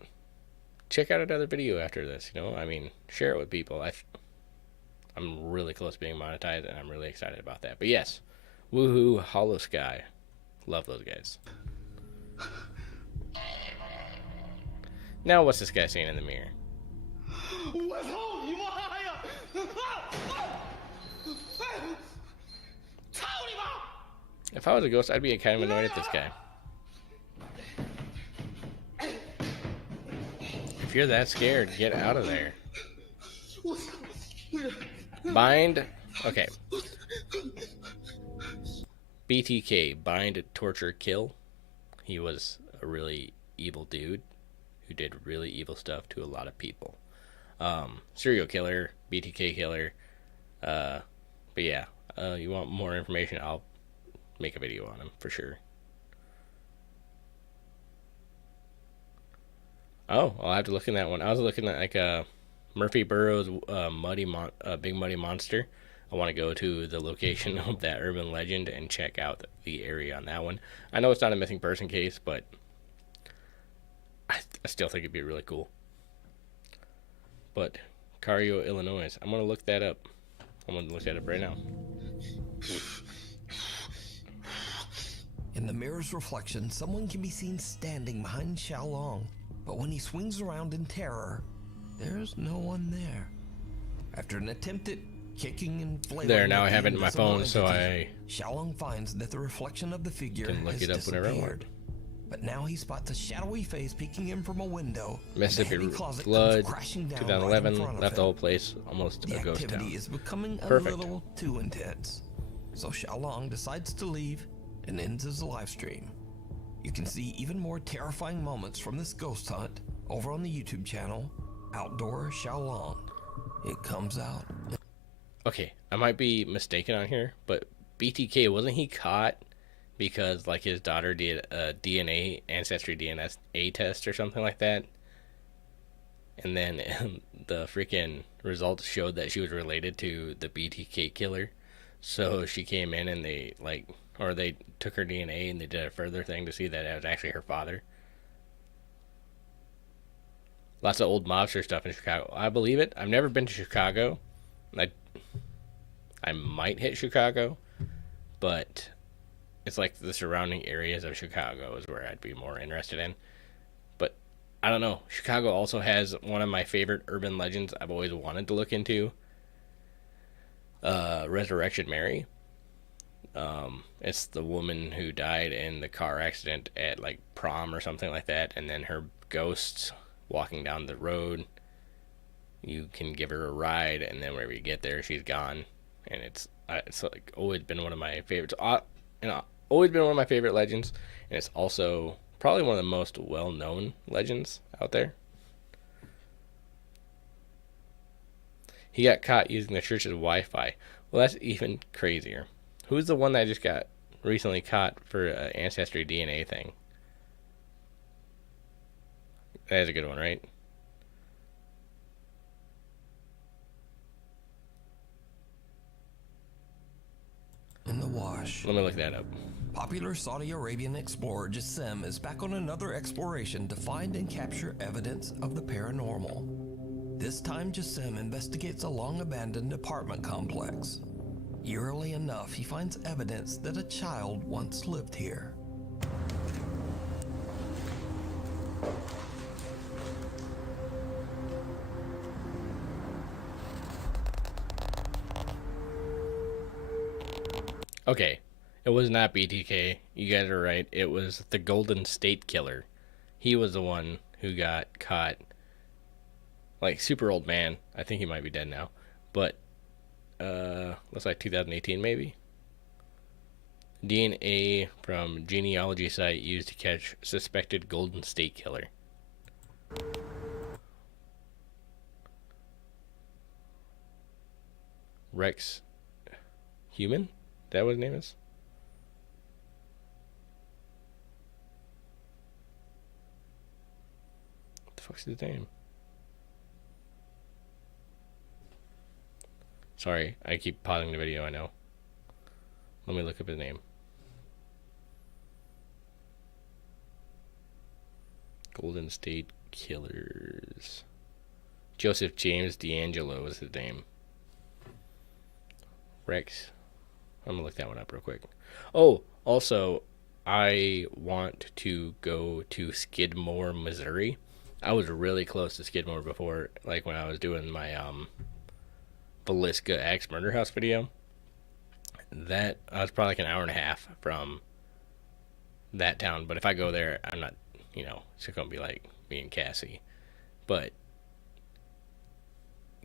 check out another video after this. I mean, share it with people. I'm really close to being monetized, and I'm really excited about that. But yes, woohoo, Hollow Sky. Love those guys. Now what's this guy saying in the mirror? If I was a ghost, I'd be kind of annoyed at this guy. If you're that scared, get out of there. Bind. Okay. BTK, bind, torture, kill. He was a really evil dude who did really evil stuff to a lot of people. Serial killer, BTK killer. But yeah, you want more information, I'll make a video on him for sure. Oh, I'll have to look in that one. I was looking at like Murphy Burroughs Big Muddy Monster. I want to go to the location of that urban legend and check out the area on that one. I know it's not a missing person case, but I still think it'd be really cool. But Cario, Illinois. I'm going to look that up. I'm going to look that up right now. In the mirror's reflection, someone can be seen standing behind Xiaolong, but when he swings around in terror, there's no one there. After an attempt at kicking and flailing, there, now I have it in my phone, so Xiaolong finds that the reflection of the figure can look has it up whenever I want. But now he spots a shadowy face peeking in from a window. Mississippi Flood, 2011, left the whole place almost a ghost town. The activity is becoming a little too intense, so Xiaolong decides to leave and ends his live stream. You can see even more terrifying moments from this ghost hunt over on the YouTube channel, Outdoor Xiaolong. It comes out. Okay, I might be mistaken on here, but BTK, wasn't he caught because like his daughter did a ancestry DNA test or something like that? And then the freaking results showed that she was related to the BTK killer. So she came in and they took her DNA and they did a further thing to see that it was actually her father. Lots of old mobster stuff in Chicago. I believe it. I've never been to Chicago. I might hit Chicago, but it's like the surrounding areas of Chicago is where I'd be more interested in. But I don't know. Chicago also has one of my favorite urban legends I've always wanted to look into. Resurrection Mary. It's the woman who died in the car accident at like prom or something like that, and then her ghost walking down the road. You can give her a ride, and then whenever you get there, she's gone. And it's like always been one of my favorites. Always been one of my favorite legends, and it's also probably one of the most well-known legends out there. He got caught using the church's Wi-Fi. Well, that's even crazier. Who's the one that just got recently caught for an ancestry DNA thing? That is a good one, right? In the wash. Let me look that up. Popular Saudi Arabian explorer Jassim is back on another exploration to find and capture evidence of the paranormal. This time Jassim investigates a long-abandoned apartment complex. Eerily enough, he finds evidence that a child once lived here. Okay, it was not BTK. You guys are right. It was the Golden State Killer. He was the one who got caught. Like, super old man. I think he might be dead now. But, looks like 2018 maybe. DNA from genealogy site used to catch suspected Golden State Killer. Rex Human? Is that what his name is? What the fuck's his name? Sorry, I keep pausing the video, I know. Let me look up his name. Golden State Killers. Joseph James D'Angelo is his name. Rex. I'm gonna look that one up real quick. Oh, also, I want to go to Skidmore, Missouri. I was really close to Skidmore before, like when I was doing my Villisca Axe Murder House video. That I was probably like an hour and a half from that town. But if I go there, I'm not, you know, it's gonna be like me and Cassie. But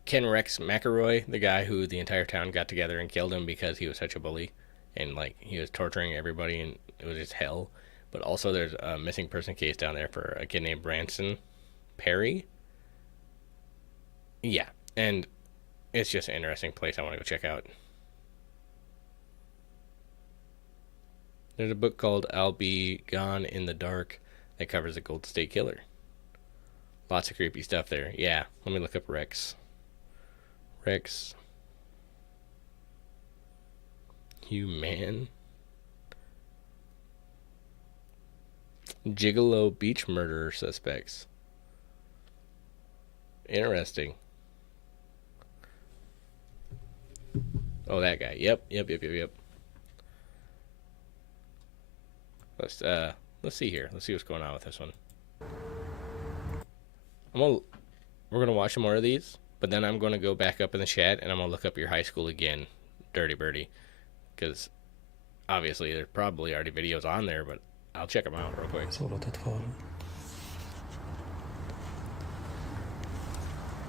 Ken Rex McElroy, the guy who the entire town got together and killed him because he was such a bully and like he was torturing everybody and it was just hell. But also there's a missing person case down there for a kid named Branson Perry. Yeah, and it's just an interesting place I want to go check out. There's a book called I'll Be Gone in the Dark that covers the Golden State Killer. Lots of creepy stuff there. Yeah, let me look up Rex. Rex Human. Gigolo beach murderer suspects. Interesting. Oh, that guy. Yep. Let's see here. Let's see what's going on with this one. We're gonna watch some more of these, but then I'm gonna go back up in the chat and I'm gonna look up your high school again, Dirty Birdie, because obviously there's probably already videos on there, but I'll check them out real quick.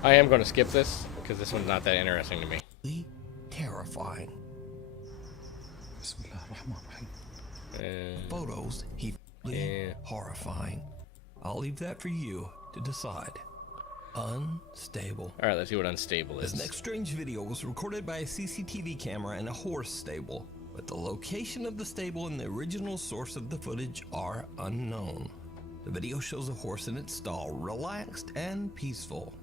I am gonna skip this because this one's not that interesting to me. Terrifying. Photos, horrifying. I'll leave that for you to decide. Unstable. All right, let's see what unstable is. This next strange video was recorded by a CCTV camera in a horse stable, but the location of the stable and the original source of the footage are unknown. The video shows a horse in its stall, relaxed and peaceful.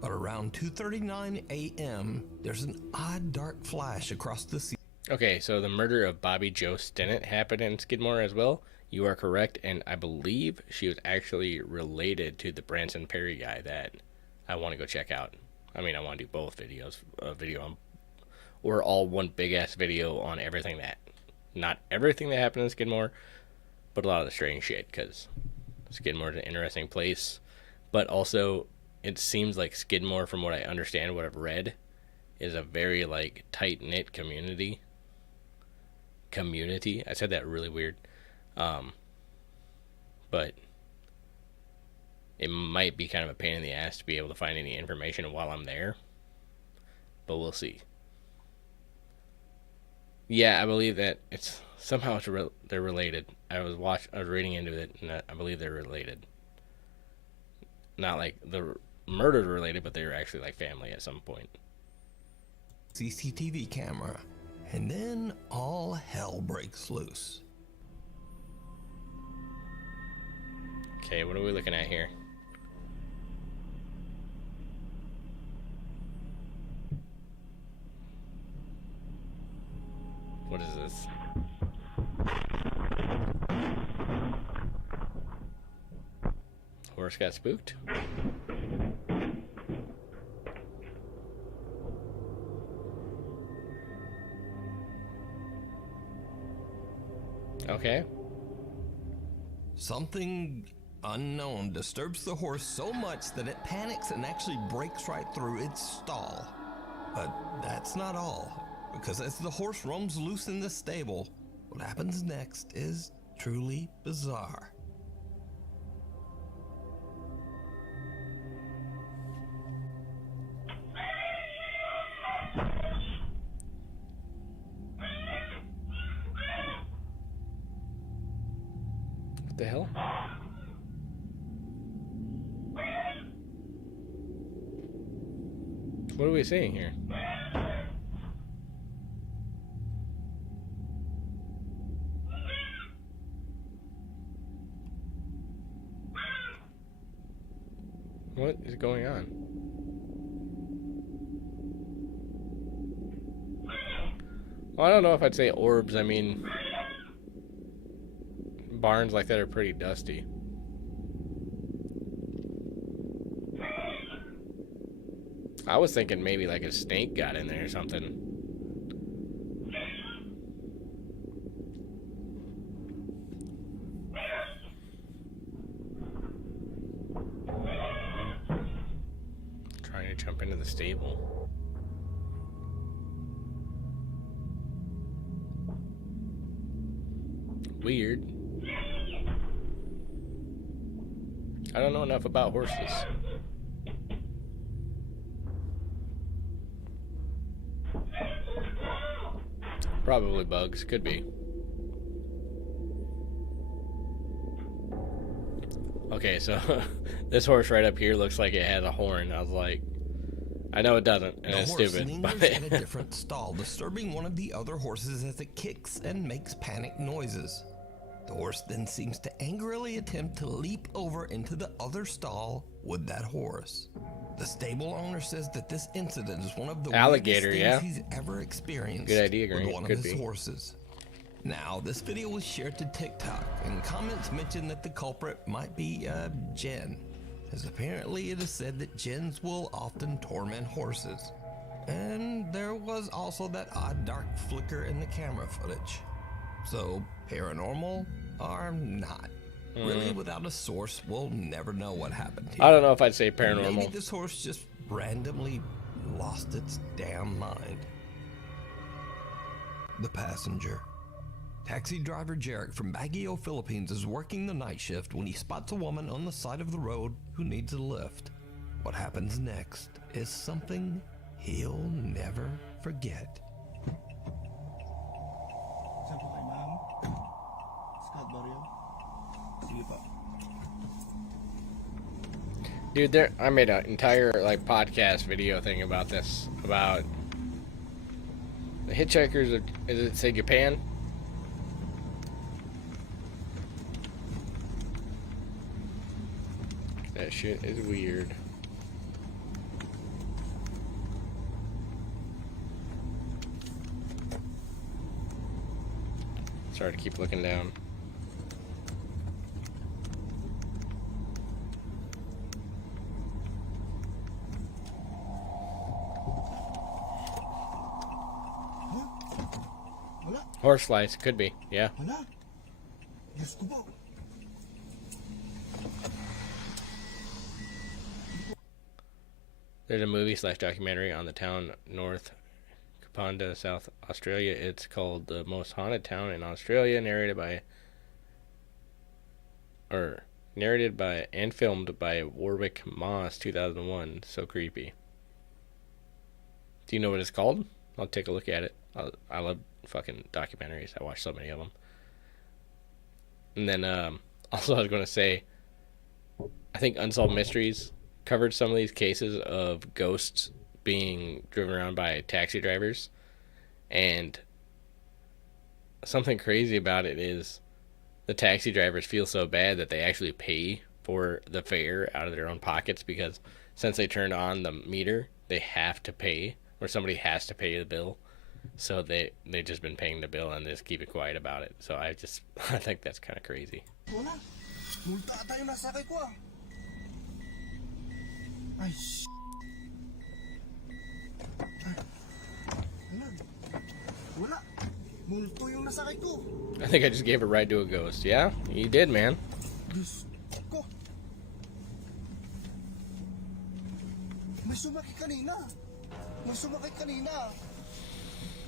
But around 2:39 a.m., there's an odd dark flash across the scene. Okay, so the murder of Bobby Joe Stinnett happened in Skidmore as well. You are correct, and I believe she was actually related to the Branson Perry guy that I want to go check out. I mean, I want to do both videos, or all one big-ass video on everything that, not everything that happened in Skidmore, but a lot of the strange shit, because Skidmore is an interesting place, but also it seems like Skidmore, from what I understand, what I've read, is a very, like, tight-knit community. I said that really weird. But it might be kind of a pain in the ass to be able to find any information while I'm there. But we'll see. Yeah, I believe that it's somehow they're related. I was reading into it, and I believe they're related. Not like the murder related, but they were actually like family at some point. CCTV camera. And then all hell breaks loose. Okay, what are we looking at here? What is this? Horse got spooked? Okay. Something unknown disturbs the horse so much that it panics and actually breaks right through its stall. But that's not all, because as the horse roams loose in the stable, what happens next is truly bizarre. What the hell? What are we seeing here? What is going on? Well, I don't know if I'd say orbs. I mean, barns like that are pretty dusty. I was thinking maybe like a snake got in there or something. Trying to jump into the stable. Weird. I don't know enough about horses. Probably bugs. Could be. Okay, so this horse right up here looks like it has a horn. I was like, I know it doesn't, and it's stupid. Lingers at a different stall, disturbing one of the other horses as it kicks and makes panic noises. The horse then seems to angrily attempt to leap over into the other stall with that horse. The stable owner says that this incident is one of the alligator, weirdest things he's ever experienced. Good idea, Green. With one of Could his be. horses. Now, this video was shared to TikTok, and comments mentioned that the culprit might be Jen, as apparently it is said that Jens will often torment horses. And there was also that odd dark flicker in the camera footage. So, paranormal or not? Really, without a source, we'll never know what happened here. I don't know if I'd say paranormal. Maybe this horse just randomly lost its damn mind. The passenger. Taxi driver Jarek from Baguio, Philippines is working the night shift when he spots a woman on the side of the road who needs a lift. What happens next is something he'll never forget. Dude, I made an entire like podcast video thing about this, about the hitchhikers. Is it say Japan? That shit is weird. Sorry to keep looking down. Horse slice, could be, yeah. There's a movie / documentary on the town North Kapunda, South Australia. It's called The Most Haunted Town in Australia, narrated by and filmed by Warwick Moss, 2001. So creepy. Do you know what it's called? I'll take a look at it. I love fucking documentaries. I watch so many of them. And then also I was going to say, I think Unsolved Mysteries covered some of these cases of ghosts being driven around by taxi drivers, and something crazy about it is the taxi drivers feel so bad that they actually pay for the fare out of their own pockets, because since they turned on the meter, they have to pay, or somebody has to pay the bill. So they just been paying the bill and just keep it quiet about it. So I think that's kind of crazy. Wala. Multa ata yung nasakay ko ah. Ay, sh**. Wala. Multo yung nasakay ko. I think I just gave a ride to a ghost. Yeah, you did, man. Diyos ko. May sumakay kanina. May sumakay kanina.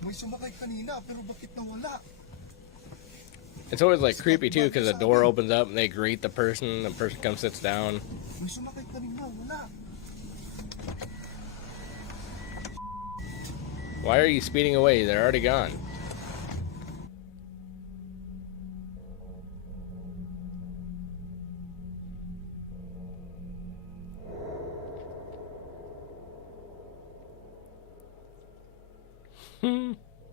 May sumakay kanina, pero bakit nawala? It's always like creepy too, because the door opens up and they greet the person comes, sits down. May sumakay kanina, wala. Why are you speeding away? They're already gone.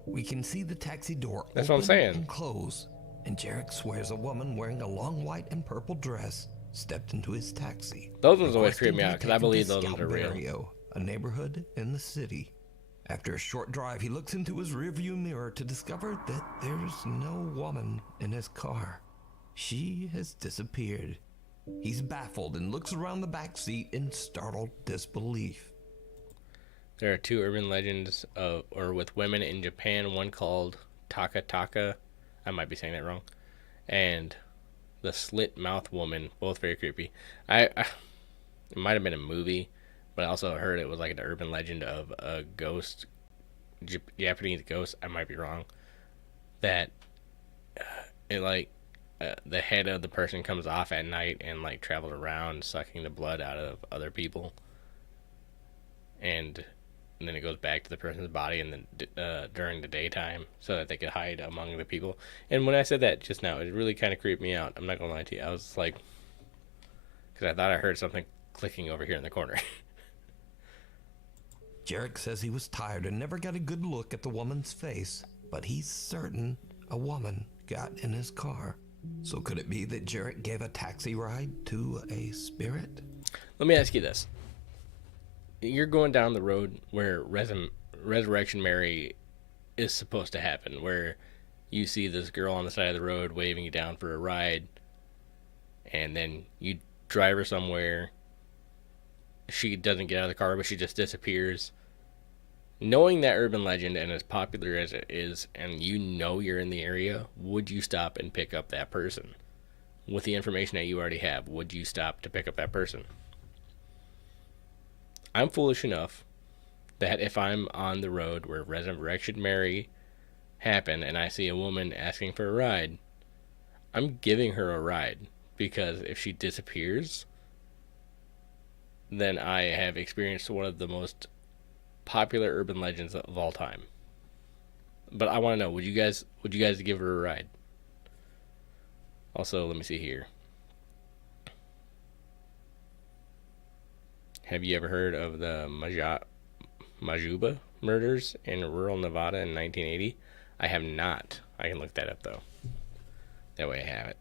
We can see the taxi door That's what I'm open saying. and close, and Jarek swears a woman wearing a long white and purple dress stepped into his taxi. Those ones always requesting creep me to be out, because I taken believe to those ones are real. Scariest, a neighborhood in the city. After a short drive, he looks into his rearview mirror to discover that there's no woman in his car. She has disappeared. He's baffled and looks around the back seat in startled disbelief. There are two urban legends with women in Japan, one called Taka Taka, I might be saying that wrong, and the slit mouth woman, both very creepy. It might have been a movie, but I also heard it was like an urban legend of a ghost, Japanese ghost, I might be wrong, that the head of the person comes off at night and like travels around sucking the blood out of other people, and then it goes back to the person's body, and then during the daytime, so that they could hide among the people. And when I said that just now, it really kind of creeped me out. I'm not gonna lie to you. I was like, because I thought I heard something clicking over here in the corner. Jarek says he was tired and never got a good look at the woman's face, but he's certain a woman got in his car. So could it be that Jarek gave a taxi ride to a spirit? Let me ask you this. You're going down the road where Resurrection Mary is supposed to happen, where you see this girl on the side of the road waving you down for a ride, and then you drive her somewhere. She doesn't get out of the car, but she just disappears. Knowing that urban legend, and as popular as it is, and you know you're in the area, would you stop and pick up that person? With the information that you already have, would you stop to pick up that person? I'm foolish enough that if I'm on the road where Resurrection Mary happened and I see a woman asking for a ride, I'm giving her a ride, because if she disappears, then I have experienced one of the most popular urban legends of all time. But I want to know, would you guys give her a ride? Also, let me see here. Have you ever heard of the Majuba murders in rural Nevada in 1980? I have not. I can look that up, though. That way I have it.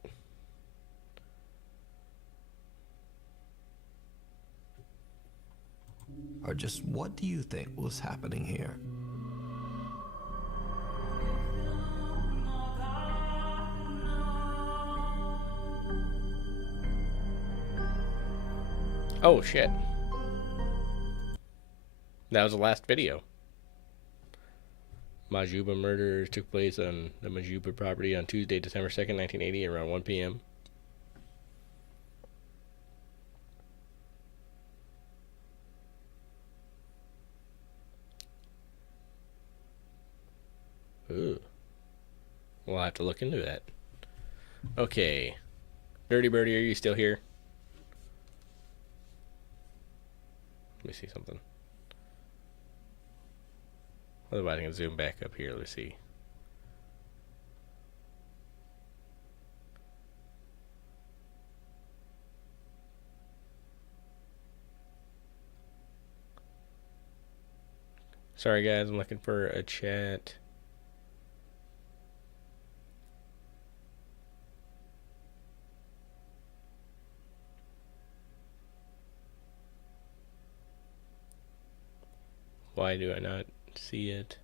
Or just what do you think was happening here? Oh, shit. That was the last video. Majuba murders took place on the Majuba property on Tuesday, December 2nd, 1980, around 1 p.m. Ooh. We'll have to look into that. Okay. Dirty Birdie, are you still here? Let me see something. Otherwise, I can zoom back up here. Let's see. Sorry, guys. I'm looking for a chat. Why do I not see it?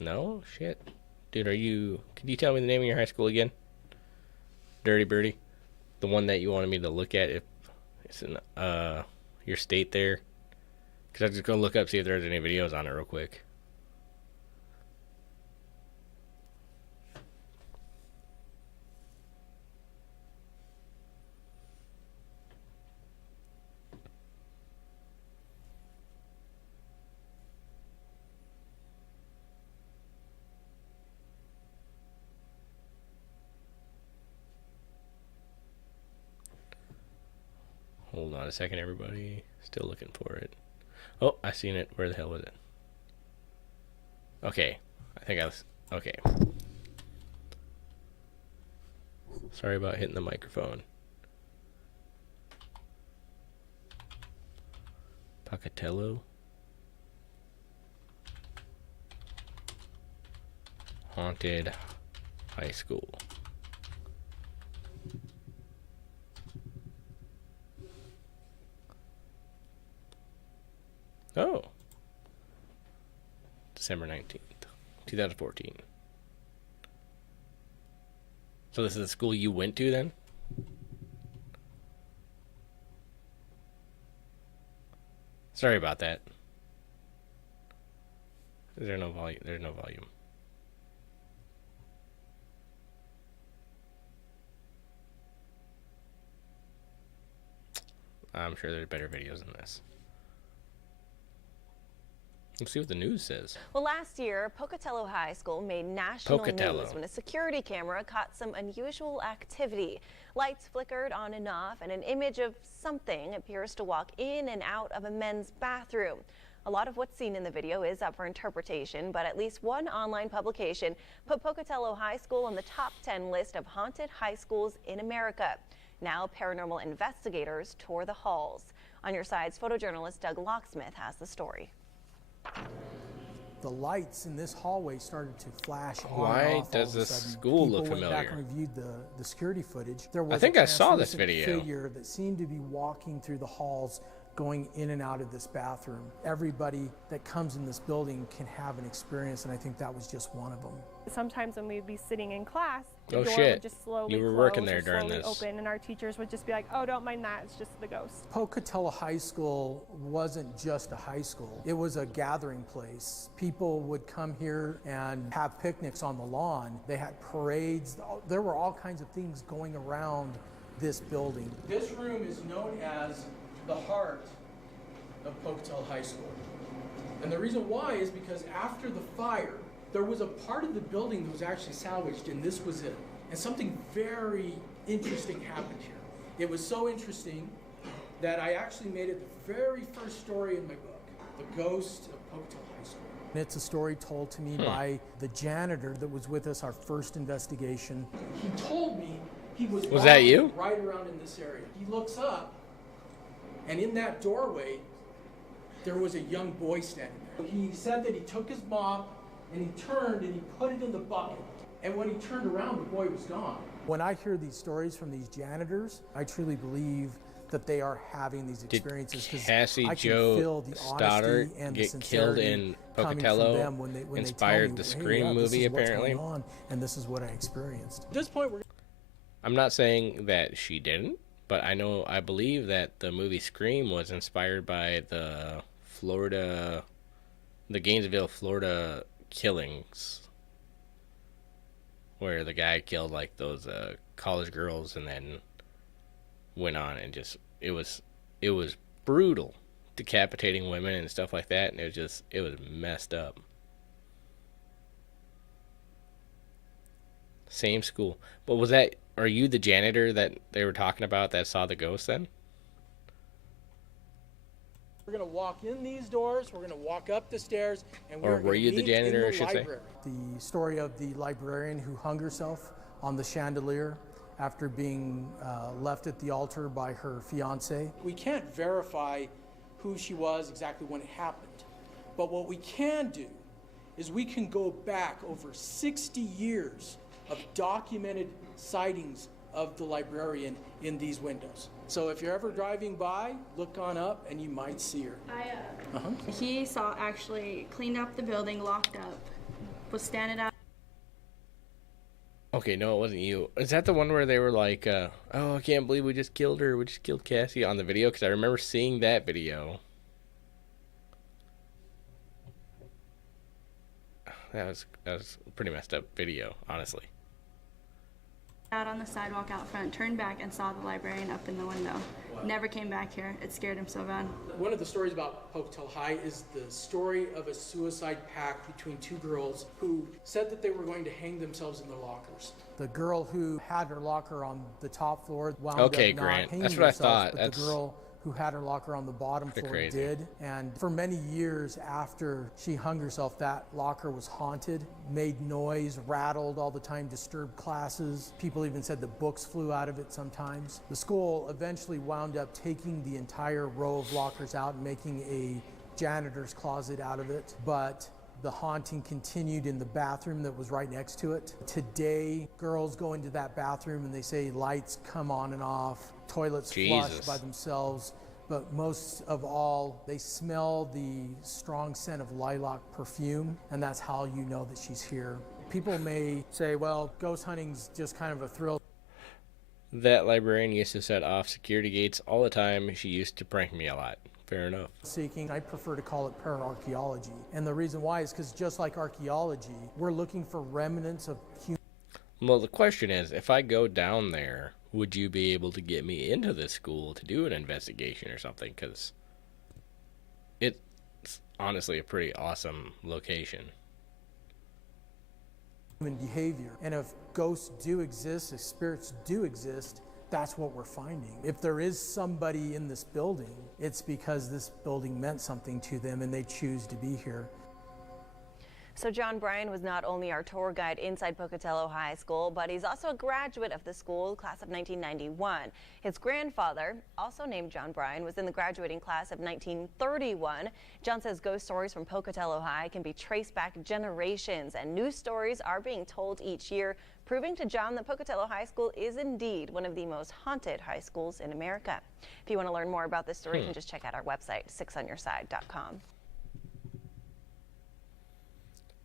No? Shit. Dude, are you... Could you tell me the name of your high school again? Dirty Birdie? The one that you wanted me to look at if it's in your state there? Because I'm just going to look up, see if there's any videos on it real quick. Hold on a second, everybody. Still looking for it. Oh, I seen it. Where the hell was it? Okay. I think I was... Okay. Sorry about hitting the microphone. Pocatello. Haunted High School. Oh. December 19th, 2014. So this is the school you went to then? Sorry about that. Is there no volume? There's no volume. I'm sure there's better videos than this. Let's see what the news says. Well, last year, Pocatello High School made national news when a security camera caught some unusual activity. Lights flickered on and off, and an image of something appears to walk in and out of a men's bathroom. A lot of what's seen in the video is up for interpretation, but at least one online publication put Pocatello High School on the top 10 list of haunted high schools in America. Now, paranormal investigators tour the halls. On your side's photojournalist Doug Locksmith has the story. The lights in this hallway started to flash on Why and off. does this school look familiar? People went back and reviewed the security footage. There was I think I saw this video. Figure that seemed to be walking through the halls, going in and out of this bathroom. Everybody that comes in this building can have an experience, and I think that was just one of them. Sometimes when we'd be sitting in class, the Oh door shit! would just slowly You were close working or there during slowly this. open, and our teachers would just be like, "Oh, don't mind that. It's just the ghost." Pocatello High School wasn't just a high school. It was a gathering place. People would come here and have picnics on the lawn. They had parades. There were all kinds of things going around this building. This room is known as the heart of Pocatello High School. And the reason why is because after the fire, there was a part of the building that was actually salvaged, and this was it. And something very interesting happened here. It was so interesting that I actually made it the very first story in my book, The Ghost of Pocatello High School. And it's a story told to me by the janitor that was with us our first investigation. He told me he was that you? right around in this area. He looks up, and in that doorway, there was a young boy standing there. He said that he took his mop and he turned and he put it in the bucket. And when he turned around, the boy was gone. When I hear these stories from these janitors, I truly believe that they are having these experiences because Cassie I can Jo feel the Stoddard honesty and the get killed sincerity in coming from Pocatello, them when they inspired tell me, the "Hey, Scream yeah, movie, this is what's apparently." going on, and this is what I experienced. At this point, we're I'm not saying that she didn't, but I believe that the movie Scream was inspired by the Gainesville, Florida killings, where the guy killed like those college girls and then went on and just it was brutal, decapitating women and stuff like that, and it was messed up. Same school. But are you the janitor that they were talking about that saw the ghost then? We're going to walk in these doors, we're going to walk up the stairs, and Or were you the janitor, I should say? The story of the librarian who hung herself on the chandelier after being left at the altar by her fiance. We can't verify who she was exactly when it happened, but what we can do is we can go back over 60 years of documented sightings of the librarian in these windows. So if you're ever driving by, look on up and you might see her. He saw actually cleaned up the building, locked up, was standing out. Okay, no, it wasn't you. Is that the one where they were like, oh, I can't believe we just killed her. We just killed Cassie on the video? Because I remember seeing that video. That was a pretty messed up video, honestly. Out on the sidewalk out front, turned back and saw the librarian up in the window. Wow. Never came back here. It scared him so bad. One of the stories about Pocatello High is the story of a suicide pact between two girls who said that they were going to hang themselves in their lockers. The girl who had her locker on the top floor wound up not Grant. hanging That's what herself, I thought. But the girl who had her locker on the bottom floor did. And for many years after she hung herself, that locker was haunted, made noise, rattled all the time, disturbed classes. People even said the books flew out of it sometimes. The school eventually wound up taking the entire row of lockers out and making a janitor's closet out of it. But the haunting continued in the bathroom that was right next to it. Today, girls go into that bathroom and they say lights come on and off, toilets flush by themselves, but most of all, they smell the strong scent of lilac perfume, and that's how you know that she's here. People may say, well, ghost hunting's just kind of a thrill. That librarian used to set off security gates all the time. She used to prank me a lot. Fair enough. Seeking, I prefer to call it pararchaeology. And the reason why is because just like archaeology, we're looking for remnants of human. Well, the question is, if I go down there, would you be able to get me into this school to do an investigation or something? Because it's honestly a pretty awesome location. Human behavior. And if ghosts do exist, if spirits do exist, that's what we're finding. If there is somebody in this building, it's because this building meant something to them and they choose to be here. So John Bryan was not only our tour guide inside Pocatello High School, but he's also a graduate of the school, class of 1991. His grandfather, also named John Bryan, was in the graduating class of 1931. John says ghost stories from Pocatello High can be traced back generations, and new stories are being told each year, proving to John that Pocatello High School is indeed one of the most haunted high schools in America. If you want to learn more about this story, you can just check out our website, 6onyourside.com.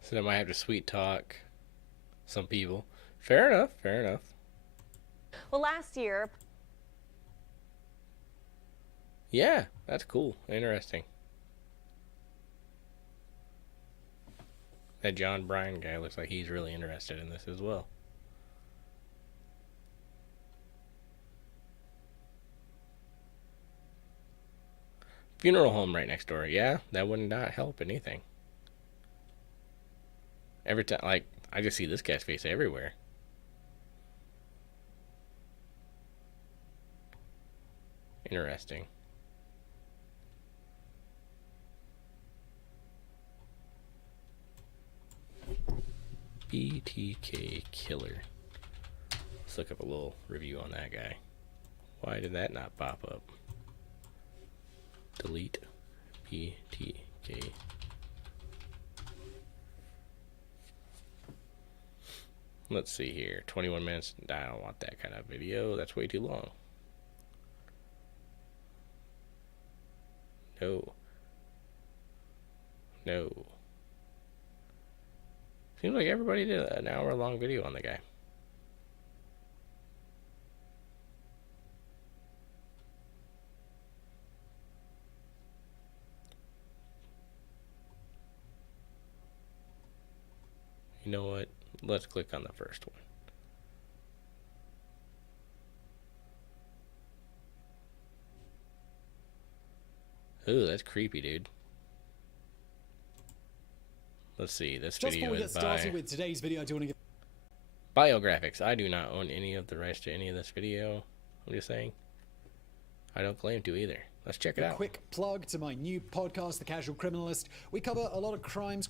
So I might have to sweet talk some people. Fair enough, fair enough. Well, last year... Yeah, that's cool. Interesting. That John Bryan guy looks like he's really interested in this as well. Funeral home right next door. Yeah, that would not help anything. Every time, like, I just see this guy's face everywhere. Interesting. BTK Killer. Let's look up a little review on that guy. Why did that not pop up? Delete BTK. Let's see here. 21 minutes. I don't want that kind of video. That's way too long. No. No. Seems like everybody did an hour-long video on the guy. You know what? Let's click on the first one. Ooh, that's creepy, dude. Let's see. This video is by with today's video, I do want to get Biographics. I do not own any of the rights to any of this video. I'm just saying. I don't claim to either. Let's check it out. A quick plug to my new podcast, The Casual Criminalist. We cover a lot of crimes.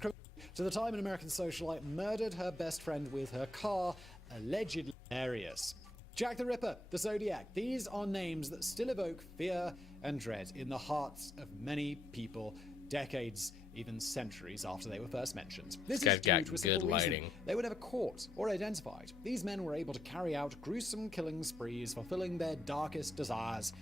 To the time an American socialite murdered her best friend with her car, allegedly hilarious. Jack the Ripper, the Zodiac. These are names that still evoke fear and dread in the hearts of many people decades even centuries after they were first mentioned. This This is guy's due got to a simple good reason. lighting. They were never caught or identified. These men were able to carry out gruesome killing sprees, fulfilling their darkest desires,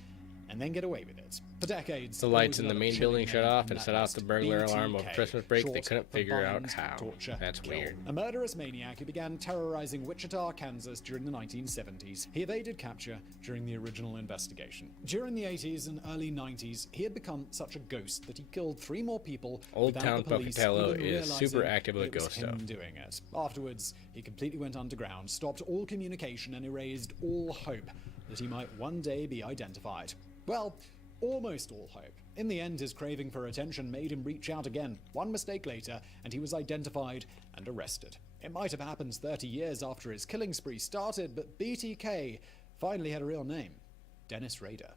and then get away with it. For decades, The there lights was in the another main chilling building shut name off on and that set off list, the burglar alarm over BTK, Christmas break. They short couldn't for figure out bind, how. torture, That's kill. weird. A murderous maniac who began terrorizing Wichita, Kansas during the 1970s. He evaded capture during the original investigation. During the 80s and early 90s, he had become such a ghost that he killed 3 more people Old without Town the police Pocatello even is super realizing active with it was ghost him stuff. doing it. Afterwards, he completely went underground, stopped all communication, and erased all hope that he might one day be identified. Well, almost all hope. In the end, his craving for attention made him reach out again. One mistake later, and he was identified and arrested. It might have happened 30 years after his killing spree started, but BTK finally had a real name: Dennis Rader.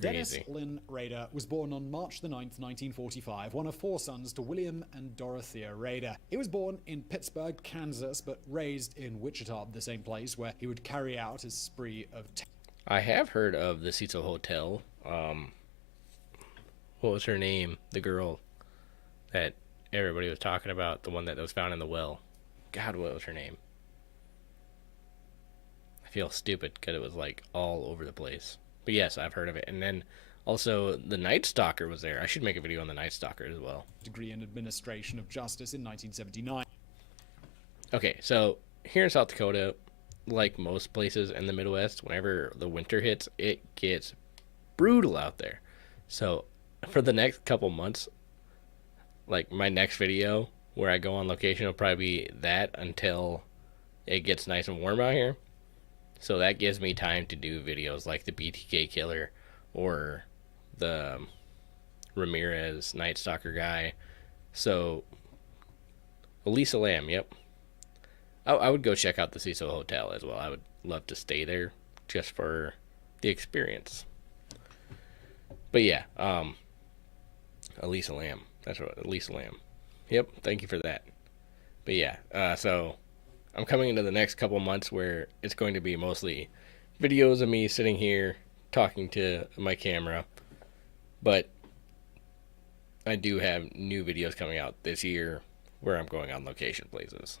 Dennis Crazy. Lynn Rader was born on March the 9th, 1945, one of 4 sons to William and Dorothea Rader. He was born in Pittsburgh, Kansas, but raised in Wichita, the same place where he would carry out his spree of I have heard of the Cecil Hotel. What was her name? The girl that everybody was talking about, the one that was found in the well. God, what was her name? I feel stupid because it was like all over the place. But yes, I've heard of it. And then also the Night Stalker was there. I should make a video on the Night Stalker as well. degree in administration of justice in 1979. Okay, so here in South Dakota, like most places in the Midwest, whenever the winter hits, it gets brutal out there. So for the next couple months, like my next video where I go on location will probably be that until it gets nice and warm out here. So that gives me time to do videos like the BTK killer or the Ramirez Night Stalker guy. So Elisa Lamb, yep. I would go check out the Cecil Hotel as well. I would love to stay there just for the experience. But yeah, Elisa Lamb. That's what, Elisa Lamb. Yep, thank you for that. But yeah, so I'm coming into the next couple months where it's going to be mostly videos of me sitting here talking to my camera. But I do have new videos coming out this year where I'm going on location places.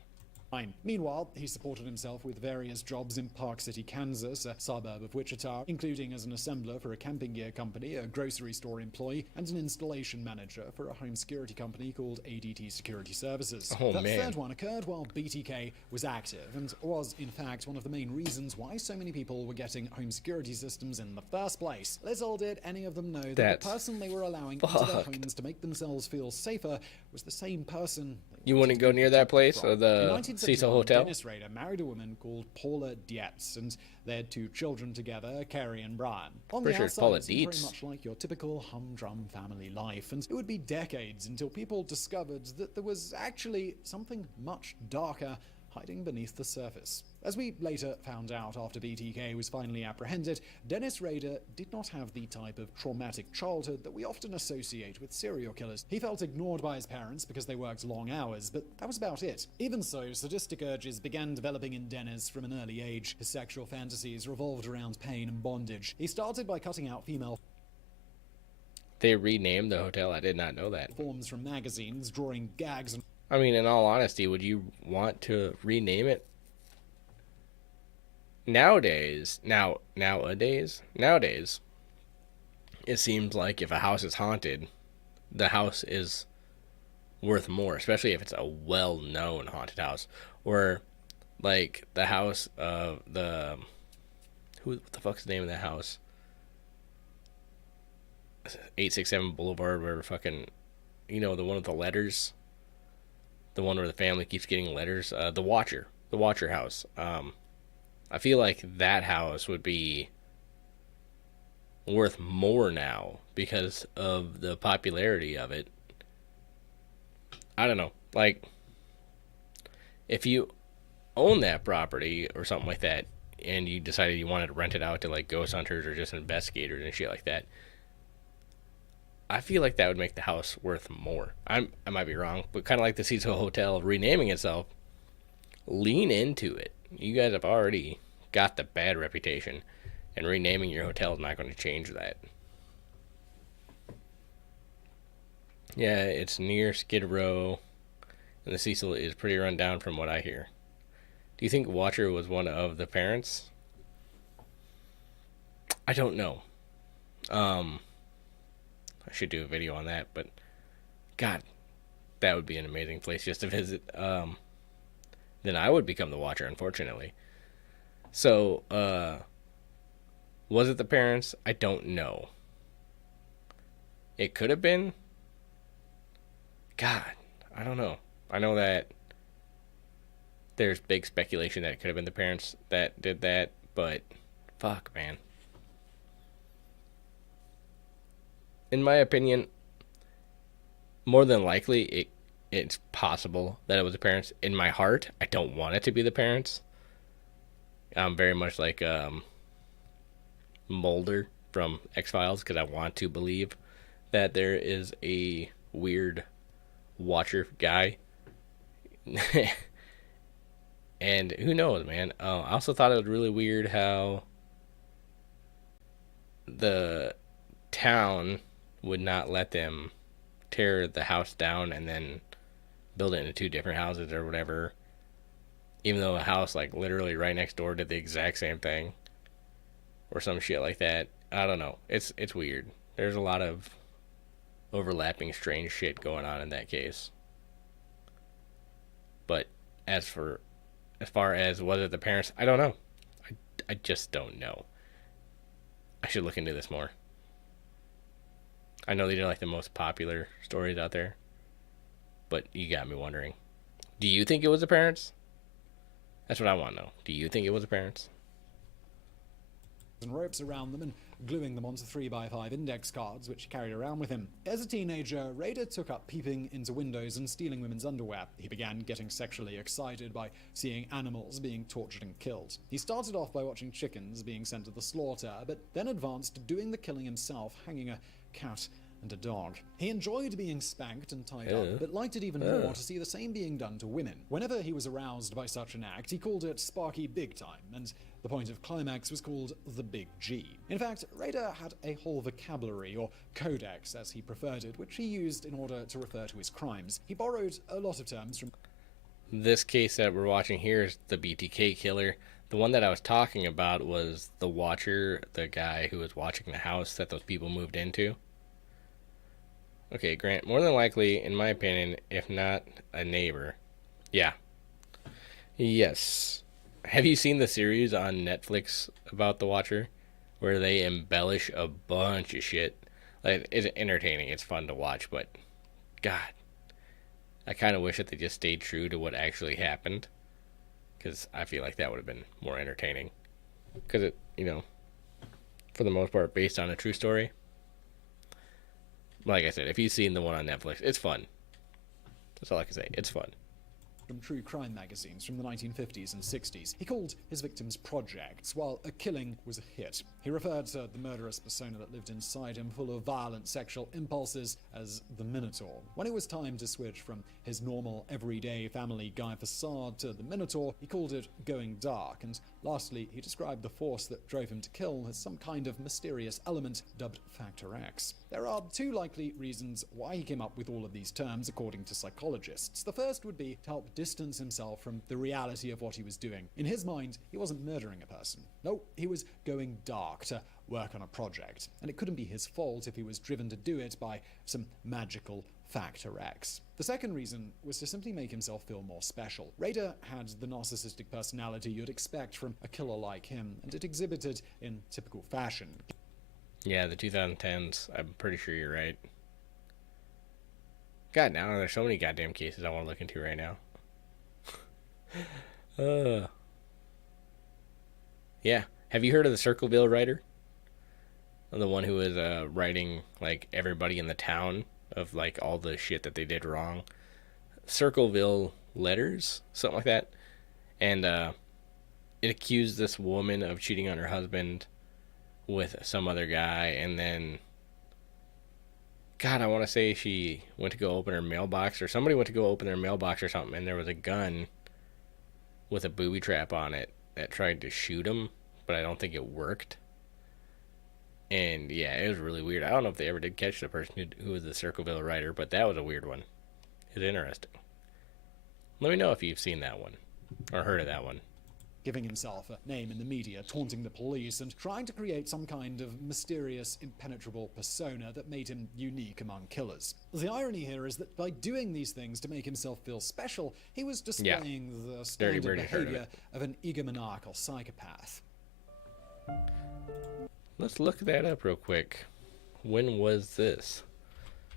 Meanwhile, he supported himself with various jobs in Park City, Kansas, a suburb of Wichita, including as an assembler for a camping gear company, a grocery store employee, and an installation manager for a home security company called ADT Security Services. Oh, that man. third one occurred while BTK was active and was, in fact, one of the main reasons why so many people were getting home security systems in the first place. Little did any of them know that That's the person they were allowing into their fucked. homes to make themselves feel safer was the same person. You wouldn't go near that place or In the 1971, Cecil Hotel? Dennis Rader married a woman called Paula Dietz, and they had 2 children together, Carrie and Brian. On Pretty the sure it's outside, Paula it seemed very Dietz. much like your typical humdrum family life, and it would be decades until people discovered that there was actually something much darker hiding beneath the surface. As we later found out after BTK was finally apprehended, Dennis Rader did not have the type of traumatic childhood that we often associate with serial killers. He felt ignored by his parents because they worked long hours, but that was about it. Even so, sadistic urges began developing in Dennis from an early age. His sexual fantasies revolved around pain and bondage. He started by cutting out female They renamed the hotel? I did not know that. forms from magazines, drawing gags and I mean, in all honesty, would you want to rename it? Nowadays, it seems like if a house is haunted, the house is worth more, especially if it's a well-known haunted house. Or, like, the house of the... what the fuck's the name of that house? 867 Boulevard, where fucking... You know, the one with the letters? The one where the family keeps getting letters? The Watcher house. I feel like that house would be worth more now because of the popularity of it. I don't know. Like, if you own that property or something like that and you decided you wanted to rent it out to like ghost hunters or just investigators and shit like that, I feel like that would make the house worth more. I might be wrong, but kind of like the Cecil Hotel renaming itself, lean into it. You guys have already got the bad reputation, And renaming your hotel is not going to change that. Yeah, it's near Skid Row, and the Cecil is pretty run down from what I hear. Do you think Watcher was one of the parents? I don't know. I should do a video on that, but God, that would be an amazing place just to visit. Then I would become the Watcher, unfortunately. So, was it the parents? I don't know. It could have been. God, I don't know. I know that there's big speculation that it could have been the parents that did that, but fuck, man. In my opinion, more than likely, it's possible that it was the parents. In my heart, I don't want it to be the parents. I'm very much like Mulder from X-Files, because I want to believe that there is a weird Watcher guy. And who knows, man. I also thought it was really weird how the town would not let them tear the house down and then build it into two different houses or whatever, even though a house like literally right next door did the exact same thing or some shit like that. I don't know. It's weird. There's a lot of overlapping strange shit going on in that case. But as far as was it the parents, I don't know. I just don't know. I should look into this more. I know these are like the most popular stories out there, but you got me wondering. Do you think it was the parents? That's what I want to know. Do you think it was the parents? And ropes around them and gluing them onto 3x5 index cards, which he carried around with him. As a teenager, Rader took up peeping into windows and stealing women's underwear. He began getting sexually excited by seeing animals being tortured and killed. He started off by watching chickens being sent to the slaughter, but then advanced to doing the killing himself, hanging a cat and a dog. He enjoyed being spanked and tied up, but liked it even more to see the same being done to women. Whenever he was aroused by such an act, he called it Sparky Big Time, and the point of climax was called the Big G. In fact, Rader had a whole vocabulary, or codex as he preferred it, which he used in order to refer to his crimes. He borrowed a lot of terms from... This case that we're watching here is the BTK killer. The one that I was talking about was the Watcher, the guy who was watching the house that those people moved into. Okay, Grant, more than likely, in my opinion, if not a neighbor. Yeah. Yes. Have you seen the series on Netflix about the Watcher? Where they embellish a bunch of shit. Like, it's entertaining. It's fun to watch, but God. I kind of wish that they just stayed true to what actually happened. Because I feel like that would have been more entertaining. Because it, you know, for the most part, based on a true story. Like I said, if you've seen the one on Netflix, it's fun. That's all I can say. It's fun. From true crime magazines from the 1950s and 60s. He called his victims projects, while a killing was a hit. He referred to the murderous persona that lived inside him, full of violent sexual impulses, as the Minotaur. When it was time to switch from his normal, everyday family guy facade to the Minotaur, he called it going dark, and lastly, he described the force that drove him to kill as some kind of mysterious element dubbed Factor X. There are two likely reasons why he came up with all of these terms, according to psychologists. The first would be to help distance himself from the reality of what he was doing. In his mind, he wasn't murdering a person. No, he was going dark to work on a project. And it couldn't be his fault if he was driven to do it by some magical Factor X. The second reason was to simply make himself feel more special. Rader had the narcissistic personality you'd expect from a killer like him, and it exhibited in typical fashion. Yeah, the 2010s. I'm pretty sure you're right. God, now there's so many goddamn cases I want to look into right now. Yeah. Have you heard of the Circleville writer? The one who was writing like everybody in the town of like all the shit that they did wrong. Circleville letters, something like that. And it accused this woman of cheating on her husband with some other guy, and then God, I want to say she went to go open her mailbox, or somebody went to go open their mailbox or something, and there was a gun with a booby trap on it that tried to shoot him, but I don't think it worked. And yeah, it was really weird. I don't know if they ever did catch the person who was the Circleville writer, but that was a weird one. It's interesting. Let me know if you've seen that one or heard of that one. Giving himself a name in the media, taunting the police, and trying to create some kind of mysterious, impenetrable persona that made him unique among killers. The irony here is that by doing these things to make himself feel special, he was displaying the standard behavior of an egomaniacal psychopath. Let's look that up real quick. When was this?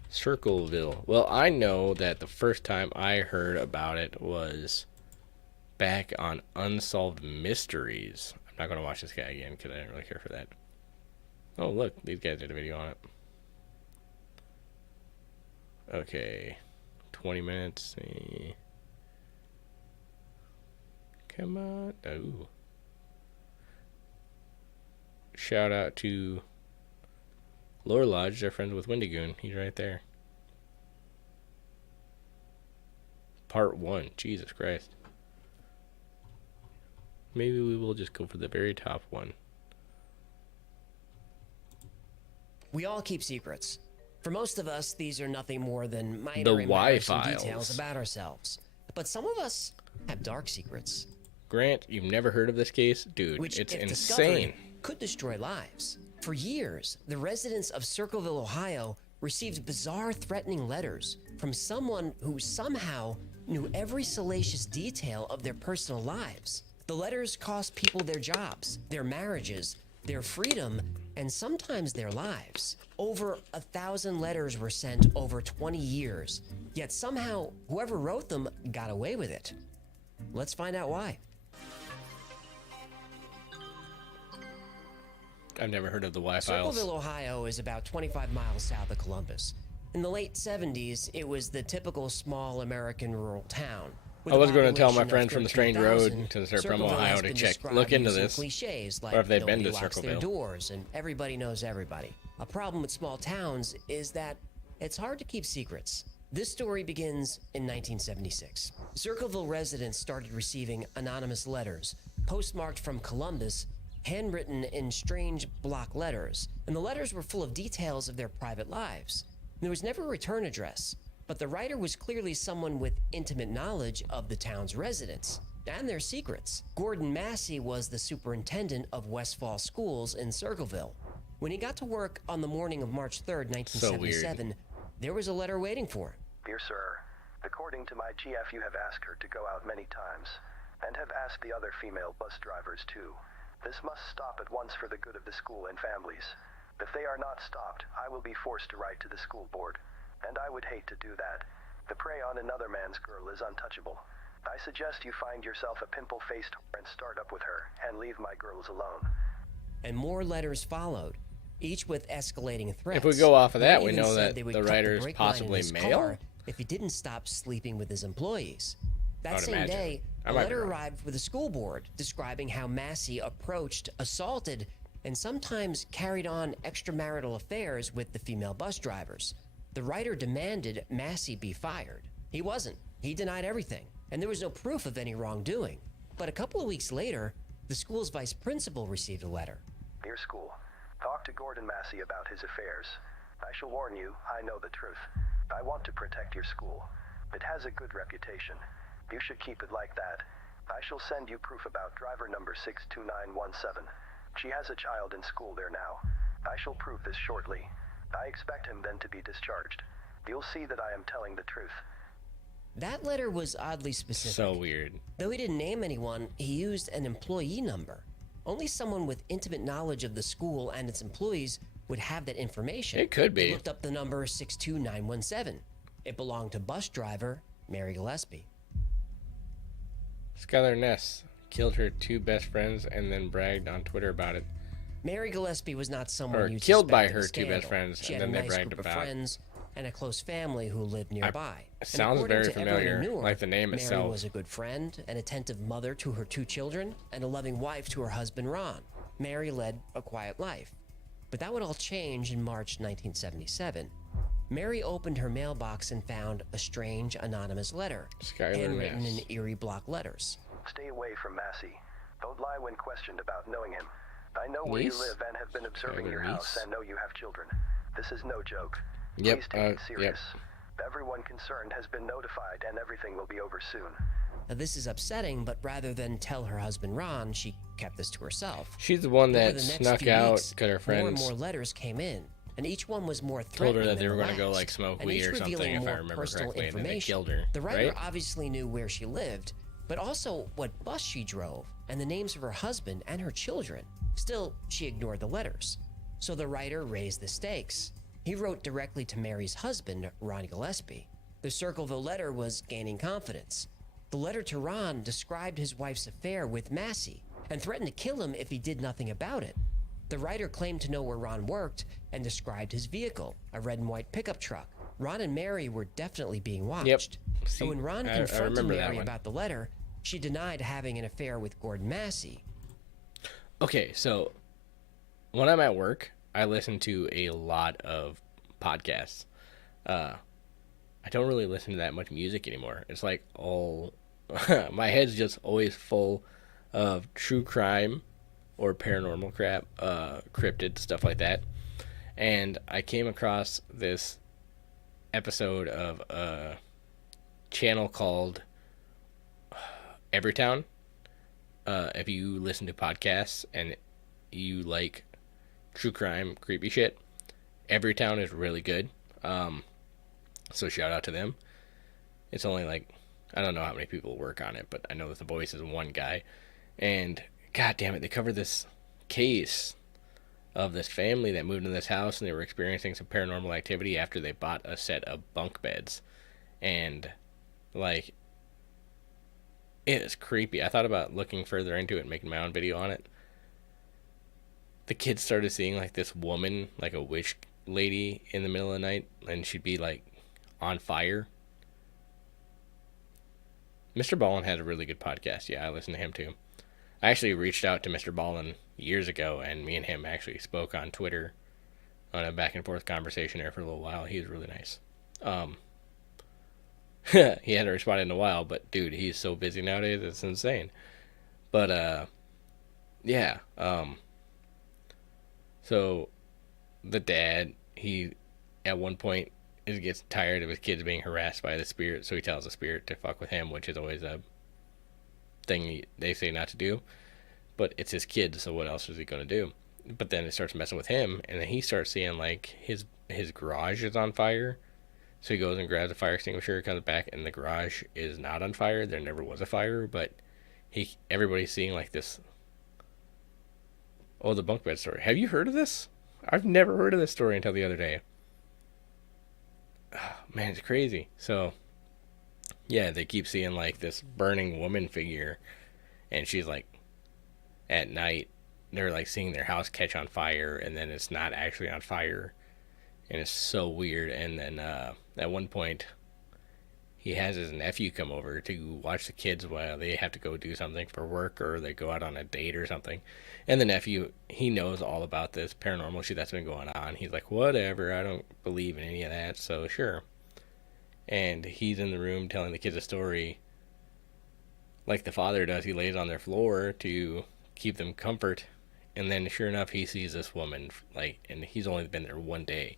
Circleville. Well, I know that the first time I heard about it was back on Unsolved Mysteries. I'm not going to watch this guy again because I didn't really care for that. Oh, look. These guys did a video on it. Okay. 20 minutes. Come on. Oh. Shout out to Lore Lodge. They're friends with Wendigoon. He's right there. Part 1. Jesus Christ. Maybe we will just go for the very top one. We all keep secrets. For most of us, these are nothing more than minor embarrassing details about ourselves. But some of us have dark secrets. Grant, you've never heard of this case? Dude, which, it's if insane. Could destroy lives. For years, the residents of Circleville, Ohio, received bizarre, threatening letters from someone who somehow knew every salacious detail of their personal lives. The letters cost people their jobs, their marriages, their freedom, and sometimes their lives. Over 1,000 letters were sent over 20 years, yet somehow whoever wrote them got away with it. Let's find out why. I've never heard of the Y-Files. Circleville, Ohio is about 25 miles south of Columbus. In the late 70s, it was the typical small American rural town. I was going to tell my friends from the Strange Road, since they're from Ohio, to look into this, like or if they've been to locks Circleville. Their doors and everybody knows everybody. A problem with small towns is that it's hard to keep secrets. This story begins in 1976. Circleville residents started receiving anonymous letters, postmarked from Columbus, handwritten in strange block letters, and the letters were full of details of their private lives. There was never a return address, but the writer was clearly someone with intimate knowledge of the town's residents and their secrets. Gordon Massey was the superintendent of Westfall Schools in Circleville. When he got to work on the morning of March 3rd, 1977, there was a letter waiting for him. Dear sir, according to my GF, you have asked her to go out many times, and have asked the other female bus drivers too. This must stop at once for the good of the school and families. If they are not stopped, I will be forced to write to the school board, and I would hate to do that. The prey on another man's girl is untouchable. I suggest you find yourself a pimple-faced whore and start up with her, and leave my girls alone. And more letters followed, each with escalating threats. If we go off of that, we know that the writer is possibly male. If he didn't stop sleeping with his employees. That same day, a letter arrived with the school board describing how Massey approached, assaulted, and sometimes carried on extramarital affairs with the female bus drivers. The writer demanded Massey be fired. He wasn't. He denied everything, and there was no proof of any wrongdoing. But a couple of weeks later, the school's vice principal received a letter. Dear school, talk to Gordon Massey about his affairs. I shall warn you, I know the truth. I want to protect your school. It has a good reputation. You should keep it like that. I shall send you proof about driver number 62917. She has a child in school there now. I shall prove this shortly. I expect him then to be discharged. You'll see that I am telling the truth. That letter was oddly specific. So weird. Though he didn't name anyone, he used an employee number. Only someone with intimate knowledge of the school and its employees would have that information. It could be. He looked up the number 62917. It belonged to bus driver Mary Gillespie. Skylar Ness killed her two best friends and then bragged on Twitter about it. Mary Gillespie was not someone Or killed by her two best friends, and then they bragged about it. Friends and a close family who lived nearby. It sounds very familiar, like the name itself. Mary was a good friend, an attentive mother to her two children, and a loving wife to her husband Ron. Mary led a quiet life. But that would all change in March 1977. Mary opened her mailbox and found a strange anonymous letter, handwritten in eerie block letters. Stay away from Massey. Don't lie when questioned about knowing him. I know where Niece? you live and have been observing your house and know you have children. This is no joke. Yep, Please take it yep. serious. Everyone concerned has been notified and everything will be over soon. Now, this is upsetting, but rather than tell her husband Ron, she kept this to herself. She's the one Over that the next snuck few out weeks, because her more and friends more letters came in, and each one was more told threatening her that they than were the going to go last, like smoke and weed each or something, revealing if I more remember personal correctly, and then they information. killed her. The writer right? obviously knew where she lived, but also what bus she drove and the names of her husband and her children. Still, she ignored the letters. So the writer raised the stakes. He wrote directly to Mary's husband, Ron Gillespie. The Circleville letter was gaining confidence. The letter to Ron described his wife's affair with Massey and threatened to kill him if he did nothing about it. The writer claimed to know where Ron worked and described his vehicle, a red and white pickup truck. Ron and Mary were definitely being watched. Yep. So when Ron I confronted remember that Mary one. about the letter, she denied having an affair with Gordon Massey. Okay, so when I'm at work, I listen to a lot of podcasts. I don't really listen to that much music anymore. It's like all my head's just always full of true crime or paranormal crap, cryptid stuff like that. And I came across this episode of a channel called Everytown. If you listen to podcasts and you like true crime, creepy shit, Everytown is really good. So shout out to them. It's only like, I don't know how many people work on it, but I know that the voice is one guy. And god damn it, they covered this case of this family that moved into this house and they were experiencing some paranormal activity after they bought a set of bunk beds. And like, it is creepy. I thought about looking further into it and making my own video on it. The kids started seeing like this woman, like a witch lady in the middle of the night, and she'd be like on fire. Mr. Ballin has a really good podcast. Yeah, I listen to him too. I actually reached out to Mr. Ballin years ago, and me and him actually spoke on Twitter on a back and forth conversation there for a little while. He was really nice. He hadn't responded in a while, but dude, he's so busy nowadays, it's insane. But yeah. So the dad, he at one point gets tired of his kids being harassed by the spirit, so he tells the spirit to fuck with him, which is always a thing they say not to do. But it's his kids, so what else is he going to do? But then it starts messing with him, and then he starts seeing like his garage is on fire. So he goes and grabs a fire extinguisher, comes back, and the garage is not on fire. There never was a fire, but everybody's seeing like this. Oh, the bunk bed story. Have you heard of this? I've never heard of this story until the other day. Oh, man, it's crazy. So, yeah, they keep seeing like this burning woman figure, and she's like, at night, they're like seeing their house catch on fire, and then it's not actually on fire, and it's so weird. And then at one point, he has his nephew come over to watch the kids while they have to go do something for work, or they go out on a date or something. And the nephew, he knows all about this paranormal shit that's been going on. He's like, whatever, I don't believe in any of that, so sure. And he's in the room telling the kids a story like the father does. He lays on their floor to keep them comfort, and then sure enough, he sees this woman, like, and he's only been there one day,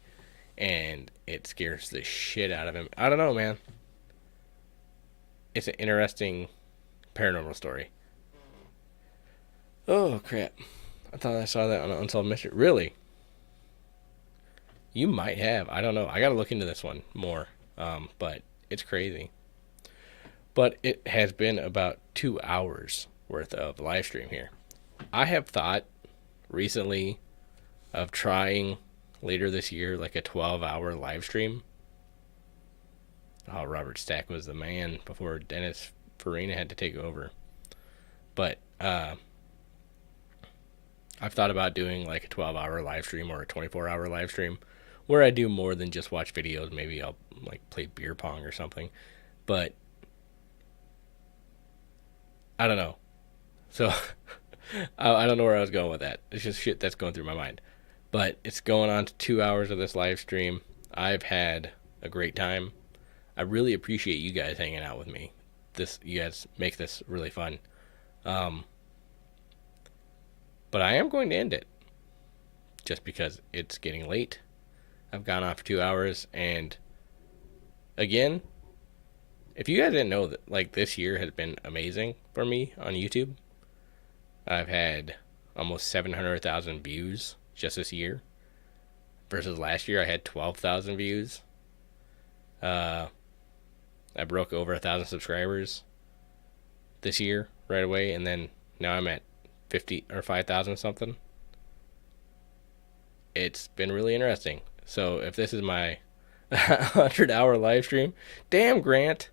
and it scares the shit out of him. I don't know, man. It's an interesting paranormal story. Oh, crap. I thought I saw that on Unsolved Mystery. Really? You might have. I don't know. I gotta look into this one more. But it's crazy. But it has been about 2 hours worth of live stream here. I have thought recently of trying later this year like a 12-hour live stream. Oh, Robert Stack was the man before Dennis Farina had to take over. But I've thought about doing like a 12-hour live stream or a 24-hour live stream where I do more than just watch videos. Maybe I'll like play beer pong or something. But I don't know. So I don't know where I was going with that. It's just shit that's going through my mind. But it's going on to 2 hours of this live stream. I've had a great time. I really appreciate you guys hanging out with me. You guys make this really fun. But I am going to end it. Just because it's getting late. I've gone on for 2 hours. And again, if you guys didn't know that, like, this year has been amazing for me on YouTube. I've had almost 700,000 views just this year. Versus last year I had 12,000 views. I broke over 1,000 subscribers this year right away, and then now I'm at 50 or 5,000 something. It's been really interesting. So if this is my 100-hour live stream, damn, Grant,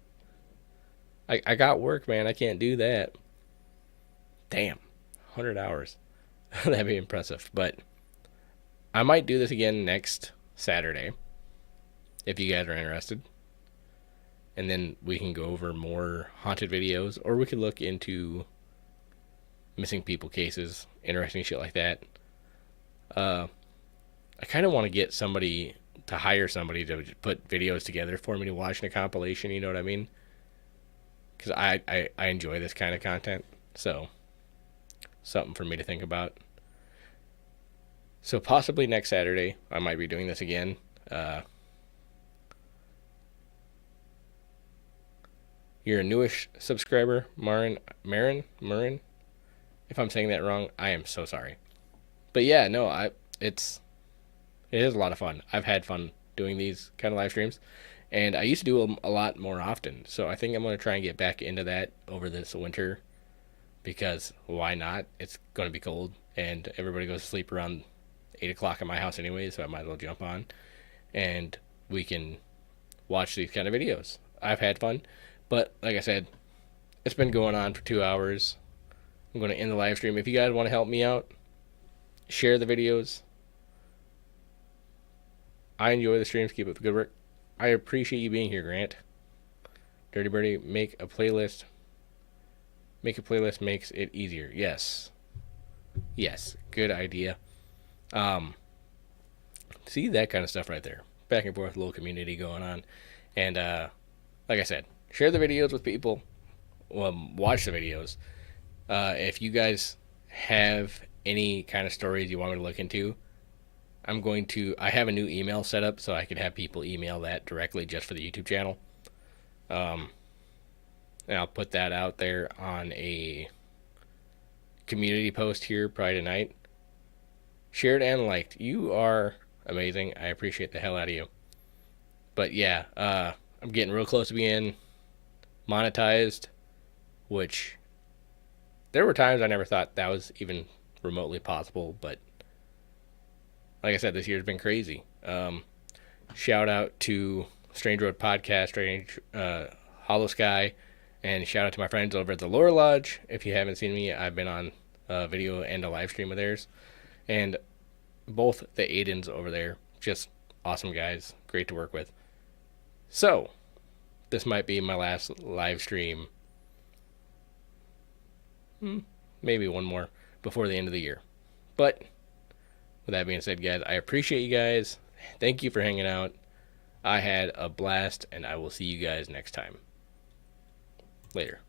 I got work, man. I can't do that. Damn, 100 hours. That'd be impressive. But I might do this again next Saturday if you guys are interested. And then we can go over more haunted videos, or we could look into missing people cases, interesting shit like that. I kind of want to get somebody to hire somebody to put videos together for me to watch in a compilation, you know what I mean? Because I enjoy this kind of content, so something for me to think about. So possibly next Saturday, I might be doing this again. You're a newish subscriber, Marin. If I'm saying that wrong, I am so sorry. But yeah, no, it is a lot of fun. I've had fun doing these kind of live streams, and I used to do them a lot more often. So I think I'm going to try and get back into that over this winter, because why not? It's going to be cold, and everybody goes to sleep around 8 o'clock at my house anyway, so I might as well jump on, and we can watch these kind of videos. I've had fun, but like I said, it's been going on for 2 hours. I'm going to end the live stream. If you guys want to help me out, share the videos. I enjoy the streams. Keep up the good work. I appreciate you being here, Grant. Dirty Birdie, make a playlist. Make a playlist makes it easier. Yes. Yes. Good idea. See that kind of stuff right there. Back and forth, little community going on. And like I said, share the videos with people. Watch the videos. If you guys have any kind of stories you want me to look into, I have a new email set up so I could have people email that directly just for the YouTube channel. And I'll put that out there on a community post here probably tonight. Shared and liked. You are amazing. I appreciate the hell out of you. But yeah, I'm getting real close to being monetized, which there were times I never thought that was even remotely possible, but like I said, this year's been crazy. Shout out to Strange Road Podcast, Hollow Sky, and shout out to my friends over at the Lore Lodge. If you haven't seen me, I've been on a video and a live stream of theirs. And both the Aidens over there, just awesome guys, great to work with. So, this might be my last live stream. Maybe one more before the end of the year. But with that being said, guys, I appreciate you guys. Thank you for hanging out. I had a blast, and I will see you guys next time. Later.